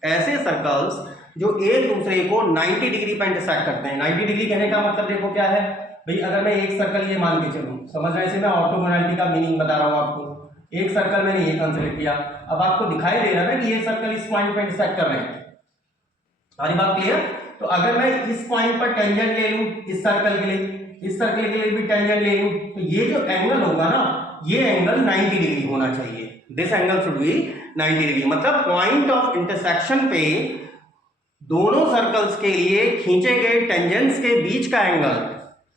ऐसे सर्कल्स जो एक दूसरे को 90 डिग्री पर इंटरसेक्ट करते हैं। 90 डिग्री कहने का मतलब देखो क्या है भाई, अगर मैं एक सर्कल ये मान के चलूँ, समझ रहे हैं, मैं ऑर्थोगोनलिटी का मीनिंग बता रहा हूँ आपको। एक सर्कल मैंने ये कंसीडर किया, अब आपको दिखाई दे रहा है कि ये सर्कल इस पॉइंट पर इंटरसेक्ट कर रहे हैं, सारी बात क्लियर। तो अगर मैं इस पॉइंट पर टेंजेंट ले लूं इस सर्कल के लिए, इस सर्कल के लिए भी टेंजेंट ले लूं, तो ये जो एंगल होगा ना, ये एंगल 90 डिग्री होना चाहिए। This angle should be 90 degree. मतलब पॉइंट ऑफ इंटरसेक्शन पे दोनों सर्कल्स के लिए खींचे गए टेंजेंट्स के बीच का angle,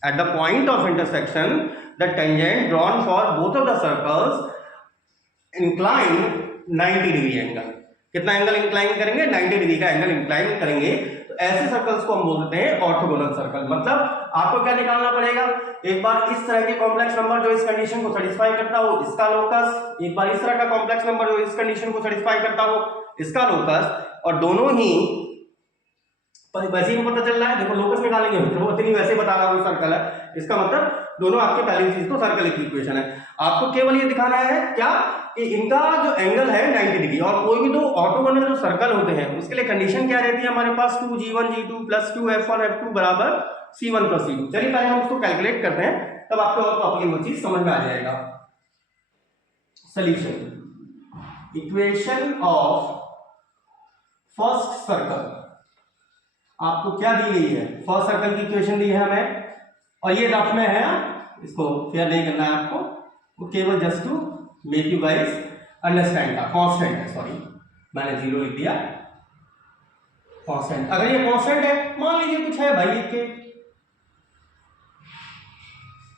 at the point of intersection the tangent drawn for both of the circles incline 90 degree angle. कितना एंगल इंक्लाइन करेंगे, 90 डिग्री का एंगल इंक्लाइन करेंगे। तो ऐसे सर्कल्स को हम बोलते हैं ऑर्थोगोनल सर्कल। मतलब आपको क्या निकालना पड़ेगा, एक बार इस तरह के कॉम्प्लेक्स नंबर जो इस कंडीशन को सेटिस्फाई करता हो, इसका लोकस, एक बार इस तरह का कॉम्प्लेक्स नंबर जो इस कंडीशन को सेटिस्फाई करता हो, इसका लोकस, और दोनों ही वैसे ही पता चल रहा है, देखो लोकस निकालेंगे तो इतनी वैसे बता रहा हूँ सर्कल है, इसका मतलब दोनों आपके पहली चीज तो सर्कल की इक्वेशन है। आपको केवल ये दिखाना है क्या कि इनका जो एंगल है 90 डिग्री, और कोई भी दो ऑर्थोगोनल जो सर्कल होते हैं उसके लिए कंडीशन क्या रहती है हमारे पास 2g1 g2 + 2f1 f2 = c1 + c2। चलिए पहले हम उसको कैलकुलेट करते हैं, तब आपको और प्रॉपर्ली वो चीज समझ में आ जाएगा। Solution equation of first circle आपको क्या दी गई है, फर्स्ट सर्कल की इक्वेशन दी है हमें, और ये रफ में है, इसको फेयर नहीं करना है आपको, वो केवल just to make you guys understand का कांस्टेंट है, सॉरी मैंने 0 लिख दिया, कांस्टेंट। अगर ये कांस्टेंट है, मान लीजिए कुछ है भाई लिख के,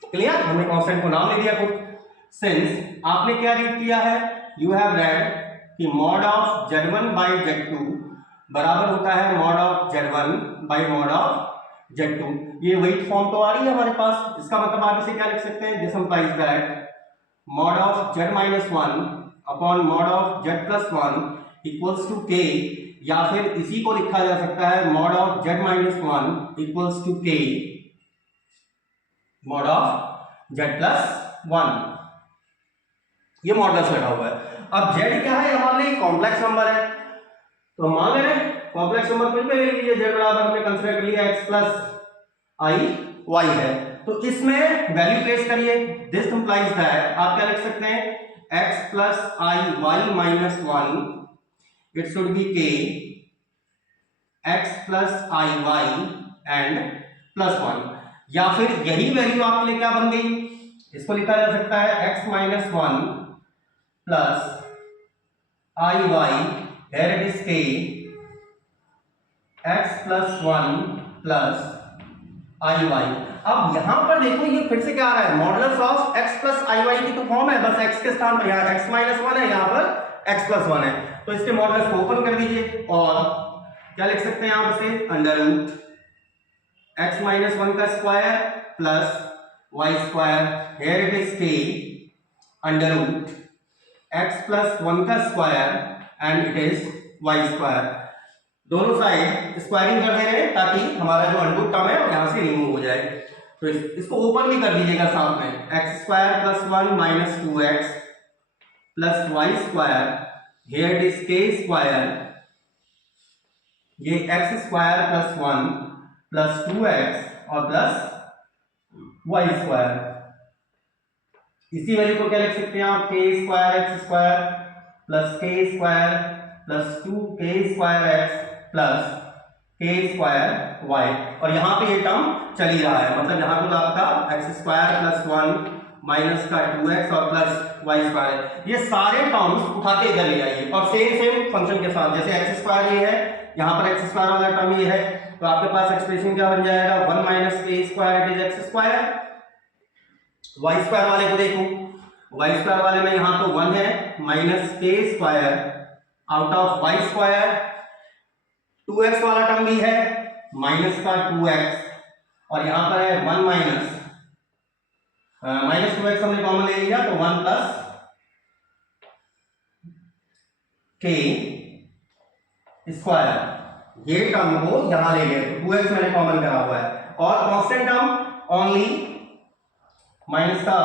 क्लियर, हमने कांस्टेंट को नाम ले दिया कुछ। सिंस आपने क्या रीड किया है, यू हैव रेड कि mod of z1 by z2 बराबर होता है mod of z1 by mod of z2। ये वही फॉर्म तो आ रही है हमारे पास, इसका मतलब आप इसे क्या लिख सकते हैं, this implies that mod of z - 1 upon mod of z + 1 equals to k, या फिर इसी को लिखा जा सकता है mod of z - 1 equals to k mod of z + 1। ये मॉडुलस लगा हुआ है। अब z क्या है, हमारे लिए कॉम्प्लेक्स नंबर है, तो मान ले कॉम्प्लेक्स नंबर कुछ भी ले लीजिए, z बराबर हमने कंसीडर कर लिया x + i y है, तो इसमें वैल्यू प्लेस करिए, दिस इंप्लाइज दैट आप क्या लिख सकते हैं, x + i y - 1 it should B k x + i y and +1, या फिर यही वैल्यू आपके लिए क्या बन गई, इसको लिखा जा सकता है x - 1 plus iy, here it is k, x + 1 plus iy। अब यहां पर देखो ये फिर से क्या आ रहा है, मॉडुलस ऑफ x + iy की तो फॉर्म है, बस x के स्थान पर यहाँ x - 1 है, यहाँ पर x + 1 है, तो इसके मॉडुलस को ओपन कर दीजिए और क्या लिख सकते हैं आप इसे, अंडर x - 1 का square plus y square, here it is k under x + 1 का square and it is y square. दोनों साइड स्क्वायरिंग कर दे रहे हैं ताकि हमारा जो अंडर टर्म है यहां से रिमूव हो जाए, तो इसको ओपन भी कर दीजिएगा साथ में, x² + 1 - 2x plus y square, here it is k square, ये x² + 1 प्लस 2x और प्लस y स्क्वायर। इसी वैल्यू को क्या लिख सकते हैं आप, k² x² plus k² plus 2k² x plus k² y, और यहाँ पे ये टर्म चल ही रहा है, मतलब यहाँ तो आपका x² + 1 माइनस का 2x और प्लस y स्क्वायर, ये सारे टर्म्स उठा के इधर ले आइए, और सेम फंक्शन के साथ, जैसे x² ये है, यहाँ पर x² वाला टर्म ये है, तो आपके पास एक्सप्रेशन क्या बन जाएगा, 1 - k² it is x²। y square वाले को देखो, y स्क्वायर वाले में यहां तो 1 है, -k² out of y square, 2x वाला टर्म भी है, माइनस का 2x, और यहां पर है 1 माइनस 2x हमने कॉमन ले लिया, तो 1 + k², ये टर्म को यहां ले गए, 2x मैंने कॉमन करा हुआ है, और कांस्टेंट टर्म ओनली माइनस का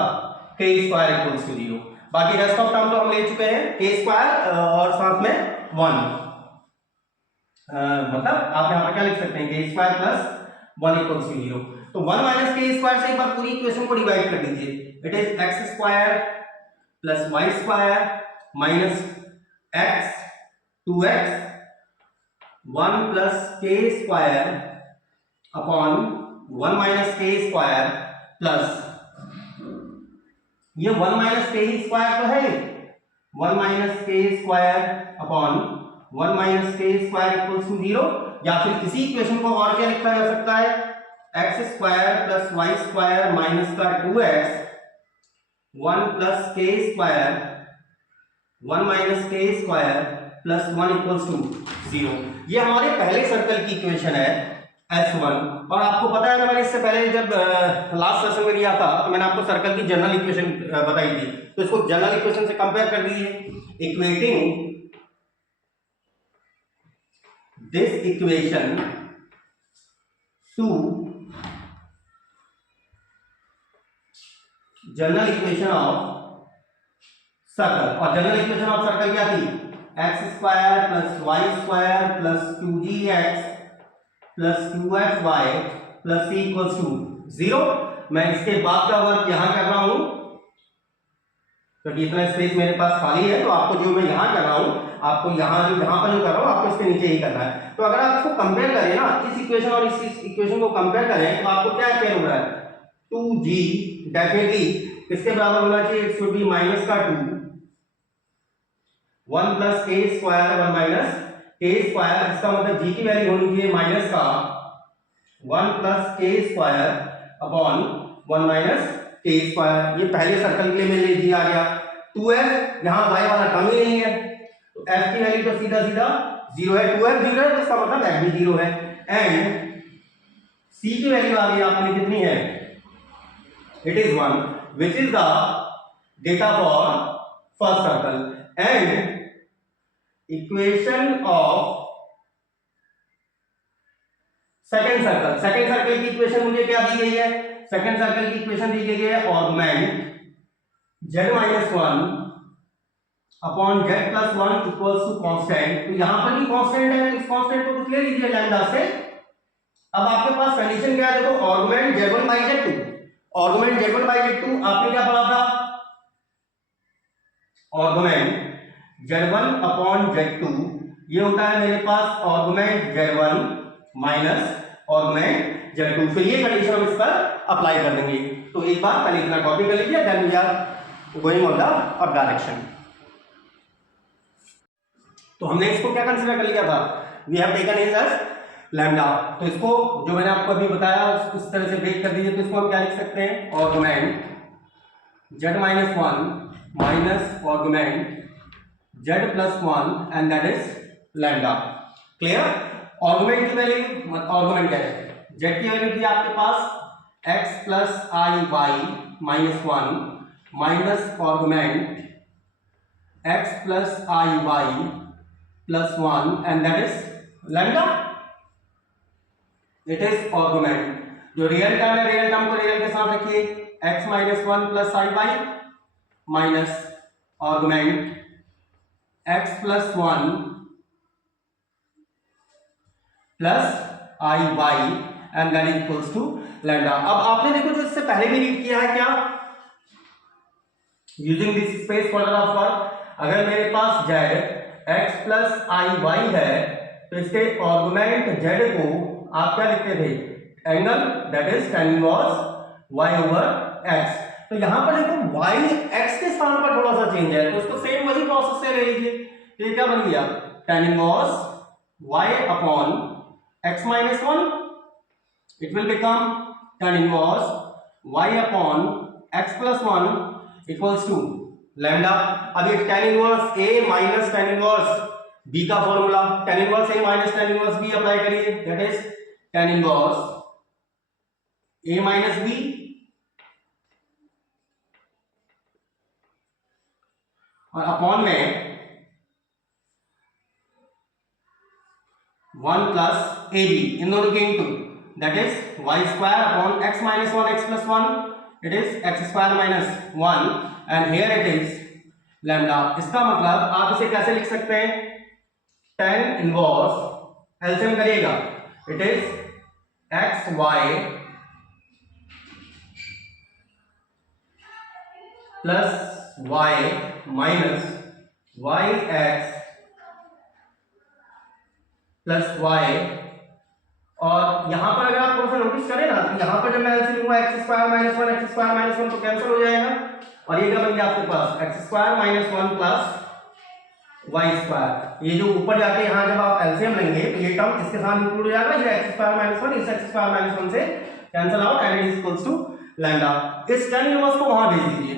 k² इक्वल्स टू 0, बाकी रेस्ट ऑफ टर्म तो हम ले चुके हैं, k² और साथ में 1, मतलब आप यहां पर क्या लिख सकते हैं, k² + 1 इक्वल्स टू 0, तो 1 - k² से एक बार पूरी इक्वेशन को डिवाइड कर दीजिए, it is x² plus y² minus x 2x 1 plus k² upon 1 - k² plus ये 1 - k² तो है, 1 - k² upon 1 - k² equals to 0, या फिर इसी इक्वेशन को और क्या लिखा जा सकता है, x² प्लस y² माइनस का 2x 1 plus k² 1 - k² plus 1 equals to 0। ये हमारे पहले सर्कल की इक्वेशन है S1, और आपको पता है ना, मैंने इससे पहले जब लास्ट सेशन में लिया था तो मैंने आपको सर्कल की जनरल इक्वेशन बताई थी, तो इसको जनरल इक्वेशन से कंपेयर कर दीजिए, equating this equation to general equation of circle. और जनरल इक्वेशन ऑफ सर्कल क्या थी? X square plus y square plus 2gx plus 2xy plus c equals to 0। मैं इसके बाद का वर्क यहां कर रहा हूं क्योंकि इतना स्पेस मेरे पास खाली है, तो आपको जो मैं यहां कर रहा हूं, आपको यहां पर जो कर रहा हूं, आपको इसके नीचे ही करना है। तो अगर आप इसको कंपेयर करें ना, इस इक्वेशन और इस इक्वेशन को कंपेयर करें, तो आपको क्या अपेयर हो रहा है? 2g डेफिनेटली किसके बराबर होना चाहिए? इट शुड बी माइनस का 2, 1 plus k square 1 minus k square. इसका मतलब g की वैल्यू होनी चाहिए माइनस का 1 plus k square upon 1 minus k square. ये पहले सर्कल के लिए मेरे लिए g आ गया। 2f, यहां y वाला टर्म ही नहीं है, तो f की वैल्यू तो सीधा सीधा 0 है। 2f 0 है तो इसका मतलब f भी 0 है। एंड c की वैल्यू आ गई आपके लिए कितनी है? It is 1 which is the data for first circle and equation of second circle की इक्वेशन मुझे क्या दी गई है? सेकेंड सर्कल की इक्वेशन दी गई है argument z minus 1 upon z plus 1 equals to constant. तो यहां पर भी कांस्टेंट है, इस कांस्टेंट को कुछ ले लीजिए लैम्डा से। अब आपके पास कंडीशन क्या है? देखो, augment z1 by z2, augment z1 by z2 आपने क्या पढ़ा था? ऑगमेंट z1 अपॉन z2 ये होता है मेरे पास augment z1 minus augment z2। फिर ये कंडीशन हम इस पर अप्लाई कर देंगे। तो एक बार पहले इतना कॉपी कर लीजिए, then we are going on the up direction. तो हमने इसको क्या कंसीडर कर लिया था? We have taken is as lambda. तो इसको जो मैंने आपको अभी बताया उस तरह से ब्रेक कर दीजिए। तो इसको हम क्या लिख सकते हैं? Argument z minus 1 minus argument z plus 1 and that is lambda. Clear? Argument की वैल्यू, ऑगमेंट क्या है? z की वैल्यू थी आपके पास x plus i y minus 1 minus argument x plus i y plus 1 and that is lambda. It is argument. जो रियल टर्म है, रियल टर्म को रियल के साथ रखिए, x minus 1 plus i y minus argument x plus 1 plus i y and that equals to lambda. अब आपने देखो जो इससे पहले भी रीड किया है क्या? Using this space for of work, अगर मेरे पास z x plus i Y है तो इसके ऑगमेंट z को आप क्या लिखते थे? Angle, that is tan inverse y over x। तो यहां पर देखो y x के स्थान पर थोड़ा सा चेंज है, तो उसको सेम वही प्रोसेस से ले लीजिए। तो ये क्या बन गया? tan inverse y upon x minus 1, it will become tan inverse y upon x plus 1 equals to lambda। अब ये tan inverse a minus tan inverse b का formula, tan inverse a minus tan inverse b apply करिए, that is tan inverse a minus b और अपॉन में 1 प्लस ए बी, इन दोनों के into, that is y square upon x minus 1 x plus 1, it is x square minus 1 and here it is lambda. इसका मतलब आप इसे कैसे लिख सकते हैं? tan इनवर्स एलसीएम करिएगा, it is x y plus y minus y x plus y। और यहां पर अगर आप थोड़ा सा नोटिस करें ना, तो यहां पर जब मैं एलसीएम लूंगा x square minus 1 x square minus 1 तो कैंसिल हो जाएगा और ये क्या बन गया आपके पास? x square minus 1 plus y square. ये जो ऊपर जाके यहां जब आप एलसीएम लेंगे तो ये टर्म इसके साथ इंक्लूड हो जाएगा, ये x स्क्वायर माइनस 1 इस x स्क्वायर माइनस 1 से cancel out and it is equals to lambda. इस tan इनवर्स को वहां भेज दीजिए।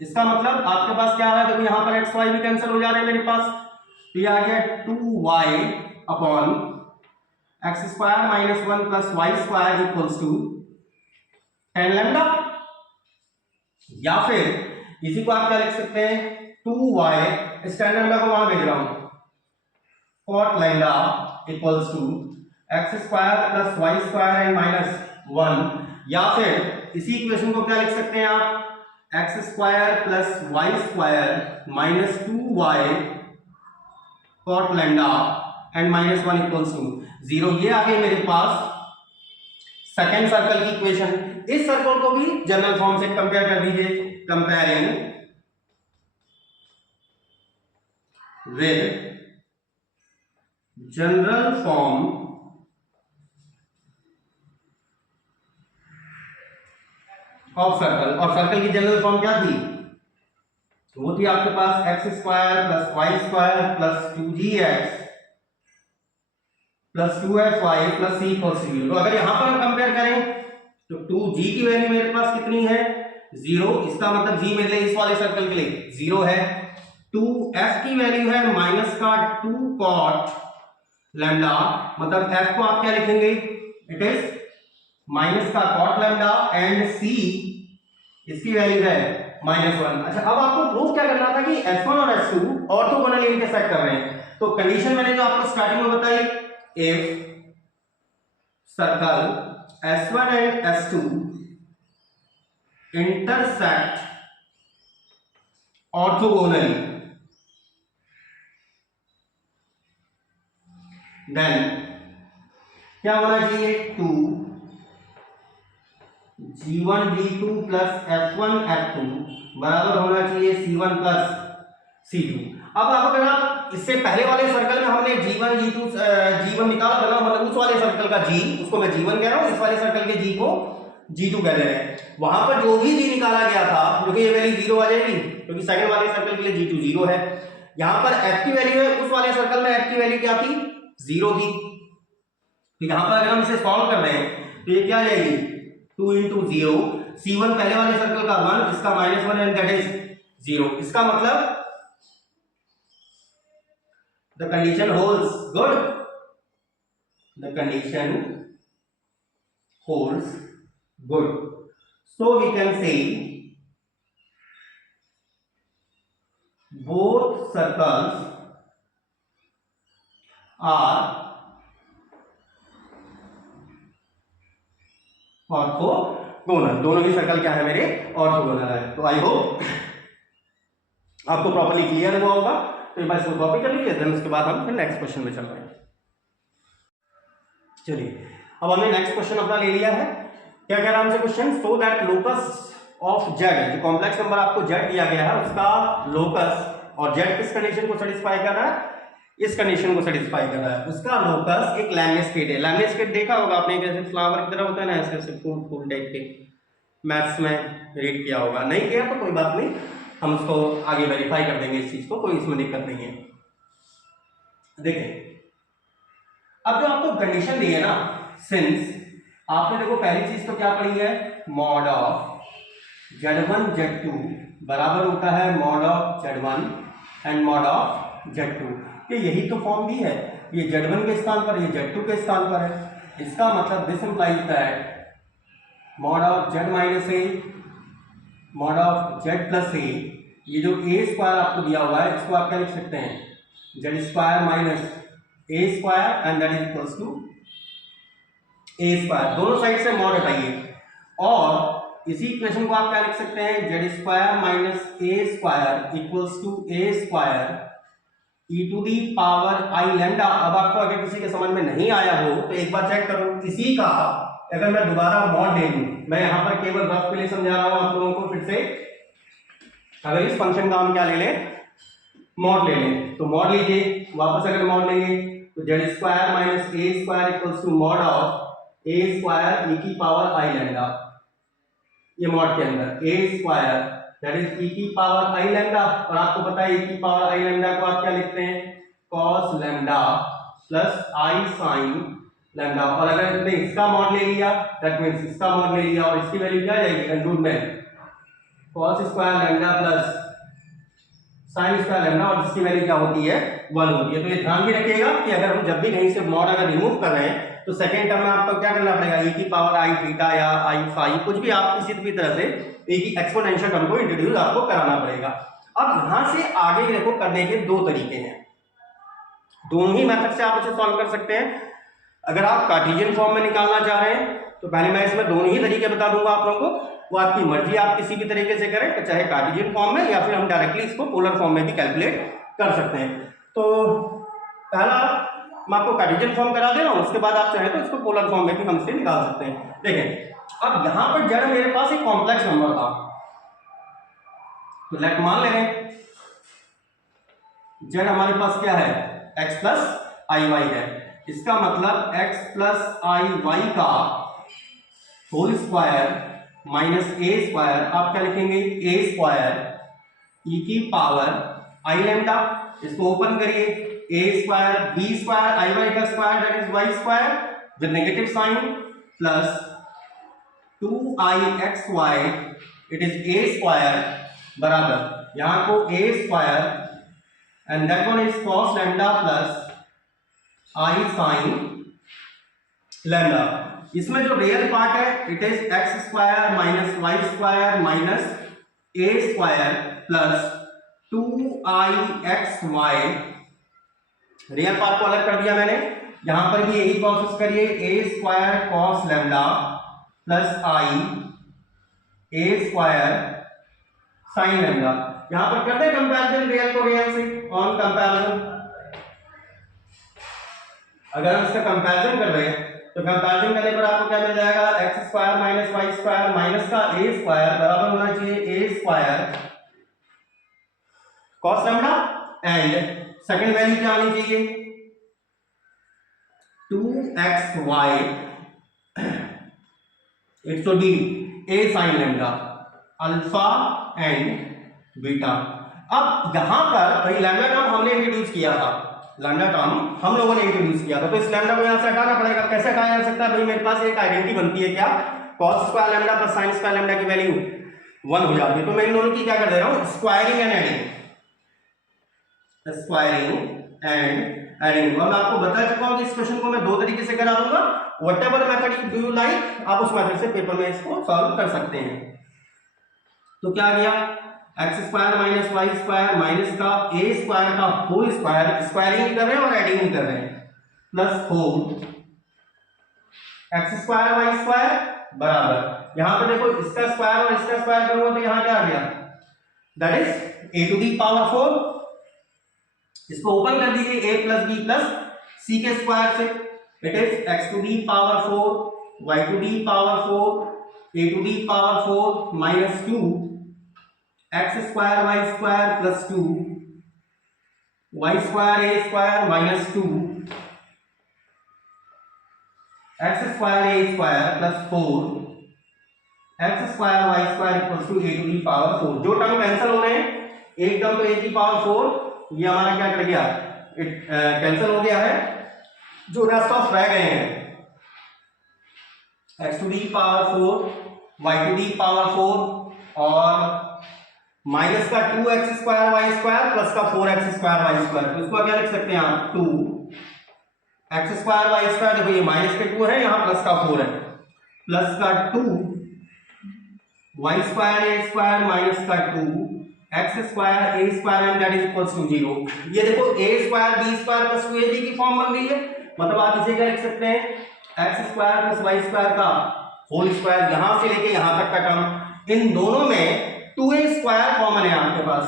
इसका मतलब आपके पास क्या आ रहा है? देखो यहां पर x y भी कैंसिल हो जा रहे हैं मेरे पास, तो ये आ गया 2y upon x square minus 1 plus y square equals to tan lambda. या फिर इसी को आप क्या लिख सकते हैं? 2y, इस tan लैम्डा को वहां भेज रहा हूं, cot lambda equals to x square plus y square and -1, या फिर इसी इक्वेशन को क्या लिख सकते हैं आप, x square plus y square minus 2y cot lambda and -1 equals to 0। ये आ गई मेरे पास सेकेंड सर्कल की इक्वेशन। इस सर्कल को भी जनरल फॉर्म से कंपेयर कर दीजिए, comparing with general form of circle. और सर्कल की जनरल फॉर्म क्या थी, वो थी आपके पास x square plus y square plus 2gx plus 2fy plus c equals 0। तो अगर यहां पर हम कंपेयर करें तो 2g की वैल्यू मेरे पास कितनी है, 0। इसका मतलब g मेरे लिए इस वाले सर्कल के लिए 0 है। 2f की वैल्यू है माइनस का 2 cot लैम्डा, मतलब f को आप क्या लिखेंगे, इट इज माइनस का cot लैम्डा एंड c इसकी वैल्यू है -1। अच्छा, अब आपको प्रूफ क्या करना था कि s1 और s2 ऑर्थोगोनली इंटरसेक्ट कर रहे हैं। तो कंडीशन मैंने जो आपको स्टार्टिंग में बताई, if circle s1 and s2 intersect orthogonally, then क्या होना चाहिए, 2 g1 g2 plus f1 f2 बराबर होना चाहिए c1 प्लस c2। अब आप अगर आप इससे पहले वाले सर्कल में हमने g1 g1 निकाला था ना, मतलब उस वाले सर्कल का g, उसको मैं g1 कह रहा हूं, इस वाले सर्कल के g को g2 कह रहे हैं। वहां पर जो भी g निकाला गया था, क्योंकि ये वैल्यू 0 आ जाएगी, क्योंकि सेकंड वाले सर्कल के लिए g2 0 है। यहां पर f की वैल्यू है, उस वाले सर्कल में f की वैल्यू क्या थी, 0 थी। तो यहां पर अगर हम इसे सॉल्व कर रहे हैं तो ये क्या आ जाएगी, 2 into 0, c1 पहले वाले सर्कल का 1, इसका -1 एंड दैट इज 0। इसका मतलब the condition holds good, the condition holds good, so we can say both circles are orthogonal. दोनों ही सर्कल क्या है मेरे, ऑर्थोगोनल है। तो आई होप आपको प्रॉपर्ली क्लियर हुआ होगा। तो एक बार इसको कॉपी कर लीजिए, देन उसके बाद हम फिर नेक्स्ट क्वेश्चन में चल रहे हैं। चलिए, अब हमने नेक्स्ट क्वेश्चन अपना ले लिया है। क्या कह रहा है हमसे question, so that locus of Z, जो कॉम्प्लेक्स नंबर आपको जेड दिया गया है, उसका लोकस, और जेड किस कंडीशन को सेटिस्फाई कर रहा है, इस कंडीशन को सेटिस्फाई कर रहा है, उसका लोकस एक लैमनेस्केट है। लैमनेस्केट देखा होगा आपने, कैसे फ्लावर की तरह होता है ना, ऐसे ऐसे फूल फूल टाइप के, मैथ्स में रीड किया होगा, नहीं किया तो कोई बात नहीं, हम उसको आगे वेरीफाई कर देंगे इस चीज को, कोई इसमें दिक्कत नहीं है। देखिए, अब जो आपको कंडीशन दी है ना, सिंस आपने देखो पहली चीज तो क्या पढ़ी है, मॉड ऑफ z1 z2 बराबर होता है mod of z1 and mod of z2। ये यही तो फॉर्म भी है, ये z1 के स्थान पर, ये z2 के स्थान पर है। इसका मतलब this implies that mod of z minus a mod of z plus a, ये जो a स्क्वायर आपको दिया हुआ है, इसको आप क्या लिख सकते हैं, z square minus a square and that is equals to a square. दोनों साइड से मॉड हटाइए, और इसी इक्वेशन को आप क्या लिख सकते हैं, z square minus a square equals to a square e to the power i lambda. अब आपको अगर किसी के समझ में नहीं आया हो तो एक बार चेक करो, इसी का अगर मैं दोबारा मॉड ले लूं, मैं यहां पर केवल रफ के लिए समझा रहा हूं आप लोगों को फिर से, अगर इस फंक्शन का हम क्या ले लें, मॉड ले लें, तो मॉड लीजिए, वापस अगर मॉड लेंगे तो z square minus a square equals to mod of a square e की पावर i लैम्डा। ये मॉड के अंदर a square that is e की पावर i लैम्डा, और आपको पता है e की पावर i लैम्डा को आप क्या लिखते हैं, cos lambda plus i sin lambda. और अगर इसने इसका मॉड ले लिया दैट मींस इसका मॉड ले लिया, और इसकी वैल्यू क्या जाएगी, अंडर रूट में cos square lambda plus sin square lambda, और इसकी वैल्यू क्या होती है, 1 होती है। तो ये ध्यान भी रखिएगा कि अगर हम जब भी कहीं से मॉड अगर रिमूव कर रहे हैं तो सेकंड टर्म में आपको क्या करना पड़ेगा, e की पावर i थीटा या i फाई, कुछ भी आप किसी भी तरह से एक ही एक्सपोनेंशियल टर्म को इंट्रोड्यूस आपको कराना पड़ेगा। अब यहां से आगे देखो करने के दो तरीके हैं, दोनों ही मेथड से आप इसे सॉल्व कर सकते हैं। अगर आप कार्टेशियन फॉर्म में निकालना चाह रहे हैं तो पहले मैं इसमें दोनों ही तरीके बता दूंगा आप लोगों को, वो आपकी मर्जी, आप किसी भी तरीके से करें, चाहे कार्टेशियन फॉर्म में या फिर हम डायरेक्टली इसको पोलर फॉर्म में भी कैलकुलेट कर सकते हैं। तो पहला मैं आपको कार्टेशियन फॉर्म करा दे रहा हूं, उसके बाद आप चाहें तो इसको पोलर फॉर्म में भी हम इसे निकाल सकते हैं। देखें अब यहां पर जड़ मेरे पास एक कॉम्प्लेक्स नंबर था, तो लेट मान ले रहे हैं जड़ हमारे पास क्या है, x प्लस आई वाई है। इसका मतलब x प्लस आई वाई का whole square minus a square, आप क्या लिखेंगे, ए स्क्वायर ई की पावर आई लैम्डा, इसको ओपन करिए, a square b square i y का square that is y square with negative sign plus 2ixy it is a square बराबर यहां को a square and that one is cos lambda plus I sin lambda। इसमें जो रियल पार्ट है it is x square minus y square minus a square plus 2ixy, real part को अलग कर दिया मैंने, यहां पर भी यही प्रोसेस करिए, a square cos lambda plus I A square sine lambda. यहां पर करते हैं कंपैरिजन रियल को रियल से, ऑन कंपैरिजन अगर हम इसका कंपैरिजन कर रहे हैं तो कंपैरिजन करने पर आपको क्या मिल जाएगा, x square minus y square minus का ए स्क्वायर बराबर होना चाहिए a square cos lambda and second value क्या आनी चाहिए 2xy it should be a sine lambda alpha and beta. अब यहां पर भाई लैम्डा टर्म हमने इंट्रोड्यूस किया था, लैम्डा टर्म हम लोगों ने इंट्रोड्यूस किया था, तो इस लैम्डा को यहां से हटाना पड़ेगा। कैसे हटाया जा सकता है, भाई मेरे पास एक आइडेंटिटी बनती है क्या, cos square lambda plus sin square lambda की वैल्यू 1 हो जाती है, तो मैं इन दोनों की क्या कर दे रहा हूं, squaring and adding, squaring and adding. मैं आपको बता चुका हूं कि इस क्वेश्चन को मैं दो तरीके से करा दूंगा, व्हाटएवर मेथड यू लाइक, आप उस मेथड से पेपर में इसको सॉल्व कर सकते हैं। तो क्या गया, x square minus y square minus का ए स्क्वायर का होल स्क्वायर, स्क्वायरिंग कर रहे हैं और एडिंग कर रहे हैं, plus whole x square y square बराबर, यहां पर देखो इसका स्क्वायर और इसका स्क्वायर करूंगा तो यहां क्या आ गया, that is a to the power 4, इसको ओपन कर दीजिए a plus b plus c के स्क्वायर से, it is x to the power 4 y to the power 4 a to the power 4 minus 2 x square y square plus 2 y square a square minus 2 x square a square plus 4 x square y square equals to a to the power 4। जो टर्म कैंसिल हो रहे हैं, एक टर्म तो ए की पावर 4, ये हमारा क्या कर गया, कैंसिल हो गया है, जो रेस्ट ऑफ रह गए हैं x to the power 4 y to the power 4 और माइनस का 2x square y square plus का 4x स्क्वायर वाई स्क्वायर, तो इसको क्या लिख सकते हैं आप, 2x स्क्वायर वाई स्क्वायर, देखो ये माइनस के 2 है, यहाँ प्लस का 4 है, प्लस का 2 y square a square minus का 2 x square a square and that is equals to 0। ये देखो a square b square plus 2ab की फॉर्म बन गई है, मतलब आप इसे क्या लिख सकते हैं, x square plus y square का होल स्क्वायर, यहां से लेके यहां तक का टर्म, इन दोनों में 2a स्क्वायर कॉमन है आपके पास,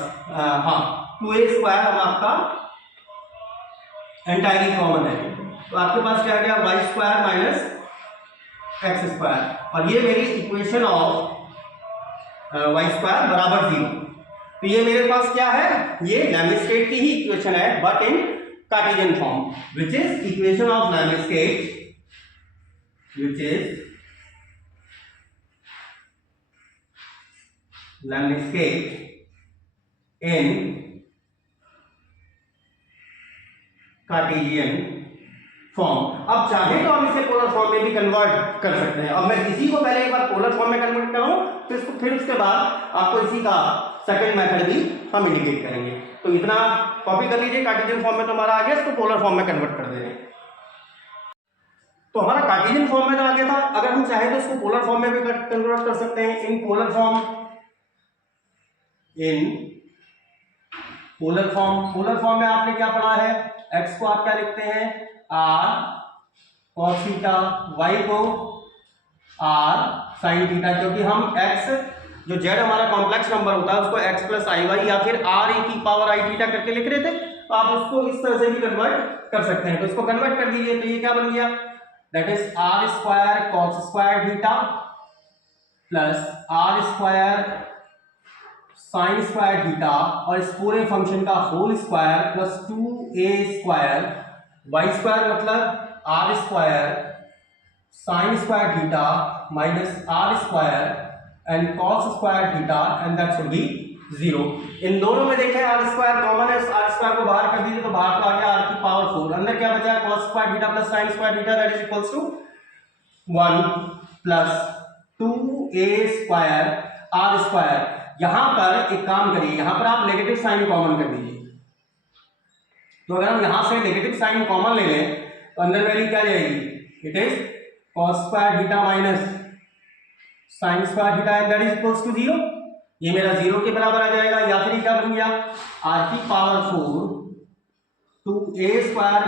हाँ 2a स्क्वायर हम आपका एंटायरली कॉमन है, तो आपके पास क्या आ गया, y square minus x square, और ये मेरी इक्वेशन ऑफ वाई स्क्वायर बराबर 0। तो ये मेरे पास क्या है, ये लैमिस्केट की ही इक्वेशन है but in Cartesian form, which is equation of lemniscate, which is lemniscate in Cartesian form. अब चाहे तो हम इसे पोलर फॉर्म में भी कन्वर्ट कर सकते हैं। अब मैं इसी को पहले एक बार पोलर फॉर्म में कन्वर्ट करूं तो इसको फिर उसके बाद आपको इसी का सेकंड मेथड भी हम इंडिकेट करेंगे। तो इतना कॉपी कर लीजिए, कार्टेशियन फॉर्म में तो हमारा आ गया, इसको पोलर फॉर्म में कन्वर्ट कर दे रहे हैं। तो हमारा कार्टेशियन फॉर्म में तो आ गया था, अगर हम चाहे तो इसको पोलर फॉर्म में भी कन्वर्ट कर सकते हैं। इन पोलर फॉर्म पोलर फॉर्म में आपने क्या पढ़ा है, एक्स को आप क्या लिखते हैं, आर कॉस थीटा, y को r साइन थीटा, क्योंकि हम x जो z हमारा कॉम्प्लेक्स नंबर होता है उसको x प्लस आई वाई या फिर r e की पावर आई थीटा करके लिख रहे थे, तो आप उसको इस तरह से भी कन्वर्ट कर सकते हैं। तो इसको कन्वर्ट कर दीजिए, तो ये क्या बन गया, that is r square cos square theta plus r square sine square theta और इस पूरे फंक्शन का whole square plus 2a square, y square मतलब r square sine square theta minus r square and cos square theta and that should be 0। इन दोनों में देखें r स्क्वायर कॉमन है, r स्क्वायर को बाहर कर दीजिए तो बाहर तो आ गया r की पावर 4, अंदर क्या बचा cos square theta plus sin square theta that is equals to 1 plus 2a square r square. यहां पर एक काम करिए, यहां पर आप नेगेटिव साइन कॉमन कर दीजिए, तो अगर हम यहां से नेगेटिव साइन कॉमन ले लें तो अंदर वैल्यू क्या जाएगी, it is cos square theta minus sine square theta and that is equals to 0। ये मेरा 0 के बराबर आ जाएगा, या फिर क्या बन गया r की power 4 2a square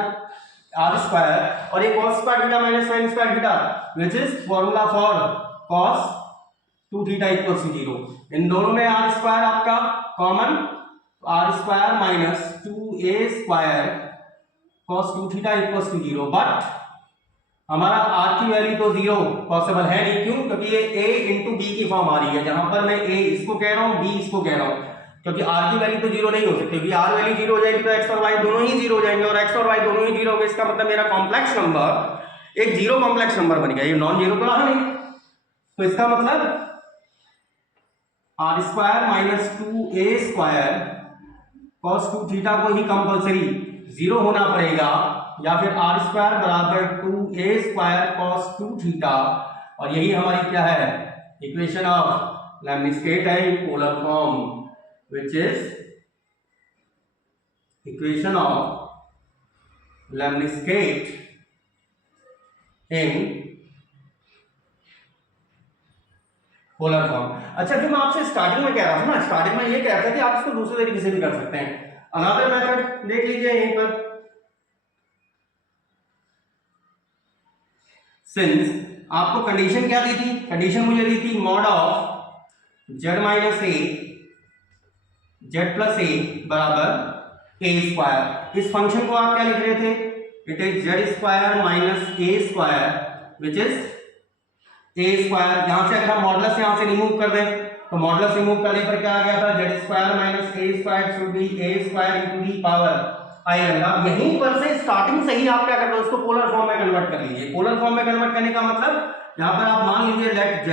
r square और ये cos square theta minus sine square theta which is formula for cos 2 theta equals to 0। इन दोनों में r स्क्वायर आपका common, r square minus 2a square cos 2 theta equals to 0, but हमारा r की वैल्यू तो 0 पॉसिबल है नहीं, क्यों, क्योंकि ये a इंटू बी की फॉर्म आ रही है, जहां पर मैं a इसको कह रहा हूं b इसको कह रहा हूं, क्योंकि r की वैल्यू तो 0 नहीं हो सकती, क्योंकि r वैल्यू 0 हो जाएगी तो x और y दोनों ही 0 हो जाएंगे, और x और y दोनों ही 0 हो गए, इसका मतलब मेरा कॉम्प्लेक्स नंबर एक जीरो कॉम्प्लेक्स नंबर बन गया, ये नॉन जीरो तो रहा नहीं। तो इसका मतलब r square minus 2a square cos 2 theta को ही कंपलसरी 0 होना पड़ेगा, या फिर r स्क्वायर बराबर 2a स्क्वायर cos 2 थीटा, और यही हमारी क्या है इक्वेशन ऑफ लेमनिस्केट है in polar form, which is equation of lemniscate in polar form. अच्छा, जो मैं आपसे स्टार्टिंग में कह रहा था ना, स्टार्टिंग में ये कह रहा था कि आप इसको दूसरे तरीके से भी कर सकते हैं। अनदर मेथड देख लीजिए यहीं पर, सिंस आपको कंडीशन क्या दी थी, कंडीशन मुझे दी थी mod of z minus a z plus a बराबर ए स्क्वायर। इस फंक्शन को आप क्या लिख रहे थे, it is z square minus a square which is a square. यहां से अगर हम मॉडुलस यहां से रिमूव कर दें तो मॉडुलस रिमूव करने पर क्या आ गया था, z square minus a square should be A square into the power i lambda. यहीं पर से स्टार्टिंग से ही आप क्या कर रहे हो, उसको पोलर फॉर्म में कन्वर्ट कर लीजिए। पोलर फॉर्म में कन्वर्ट करने का मतलब यहां पर आप मान लीजिए लेट z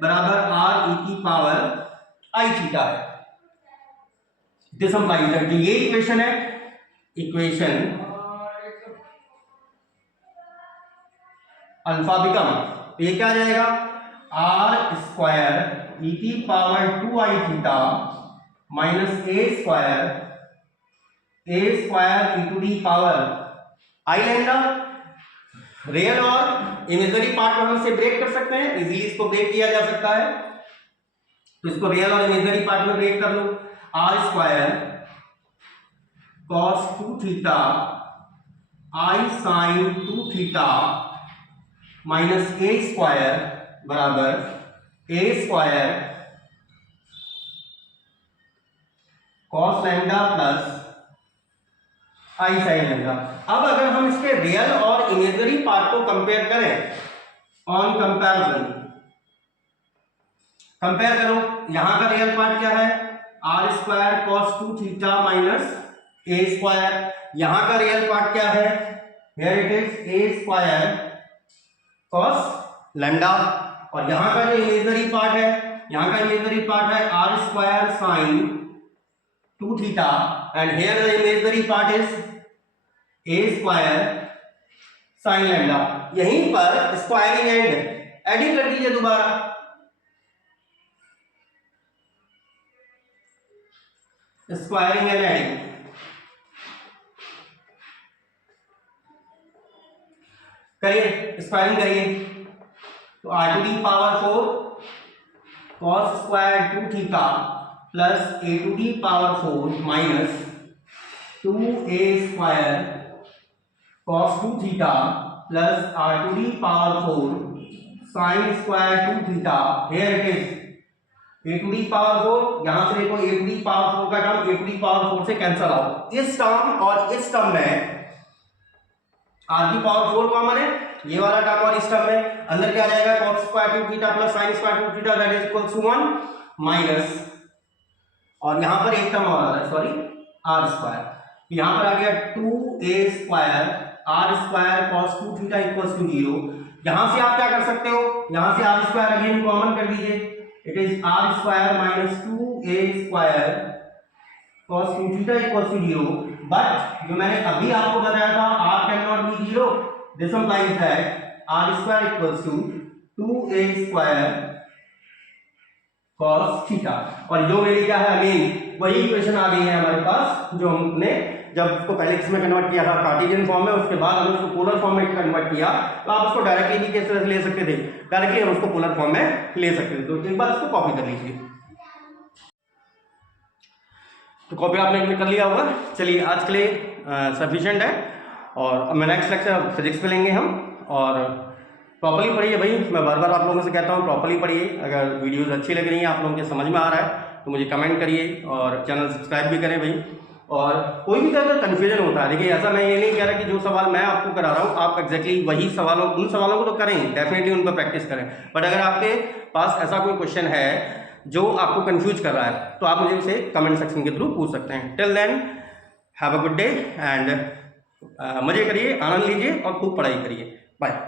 बराबर r e की पावर आई थीटा है। दिस इंप्लाइज दैट ये इक्वेशन है, इक्वेशन अल्फा बिकम, तो ये क्या आ जाएगा r स्क्वायर e की power 2 I theta minus a square into the power i lambda. Real और इमेजिनरी पार्ट को हम से ब्रेक कर सकते हैं, इजीली इसको ब्रेक किया जा सकता है, तो इसको रियल और इमेजिनरी पार्ट में ब्रेक कर लो। r square cos 2 theta i sine 2 theta minus a square बराबर a square cos lambda plus i sine lambda. अब अगर हम इसके रियल और इमेजिनरी पार्ट को कंपेयर करें, ऑन कंपैरिजन कंपेयर करो, यहां का रियल पार्ट क्या है r square cos 2 theta minus a square, यहां का रियल पार्ट क्या है, here it is a square cos lambda, और यहां का जो इमेजिनरी पार्ट है, यहां का इमेजिनरी पार्ट है r square sine 2 theta and here the imaginary part is a square sine lambda. यहीं पर स्क्वायरिंग एंड एडिंग कर दीजिए दोबारा, स्क्वायरिंग एंड एडिंग करिए, स्क्वायरिंग करिए, तो r to the power 4 cos square 2 theta plus a to the power 4 minus 2a square cos 2 theta plus r to the power 4 साइन स्क्वायर 2 theta, here it is a to the power 4, यहां से देखो a टू दी पावर 4 का term a to the power 4 से कैंसिल आउट, इस टर्म और इस टर्म में r की पावर 4 कॉमन है, ये वाला टर्म और इस टर्म में अंदर क्या आ जाएगा cos square 2 theta plus sin square 2 theta that is equals to 1 minus, और यहां पर एक टर्म और आ रहा है सॉरी r स्क्वायर, यहां पर आ गया 2a square r square cos 2 theta equals to 0। यहां से आप क्या कर सकते हो, यहां से r स्क्वायर अगेन कॉमन कर दीजिए, it is r square minus 2a square cos 2 theta equals to 0, but जो मैंने अभी आपको बताया था r can not be 0, this implies that r square equals to 2a square cos theta, और जो मेरी क्या है अगेन वही इक्वेशन आ गई है हमारे पास जो हमने जब उसको पहले किसमें कन्वर्ट किया था कार्टेशियन फॉर्म में, उसके बाद हमने उसको पोलर फॉर्म में कन्वर्ट किया, तो आप उसको डायरेक्टली भी किस तरह से ले सकते थे, डायरेक्टली हम उसको पोलर फॉर्म में ले सकते थे। तो एक बार इसको कॉपी कर लीजिए, तो कॉपी आपने कर लिया होगा। चलिए आज के लिए सफिशिएंट है, और अब मैं नेक्स्ट लेक्चर फिजिक्स पे लेंगे हम, और प्रॉपर्ली पढ़िए भाई, मैं बार बार आप लोगों से कहता हूँ प्रॉपर्ली पढ़िए। अगर वीडियोस अच्छी लग रही हैं, आप लोगों के समझ में आ रहा है तो मुझे कमेंट करिए और चैनल सब्सक्राइब भी करें भाई। और कोई भी अगर कन्फ्यूजन होता है, देखिए ऐसा मैं ये नहीं कह रहा कि जो सवाल मैं आपको करा रहा हूँ आप एग्जैक्टली वही सवालों उन सवालों को तो करें, डेफिनेटली उन पर प्रैक्टिस करें, बट अगर आपके पास ऐसा कोई क्वेश्चन है जो आपको कंफ्यूज कर रहा है तो आप मुझे उसे कमेंट सेक्शन के थ्रू पूछ सकते हैं। Till then have a good day and मजे करिए, आनंद लीजिए और खूब पढ़ाई करिए। बाय।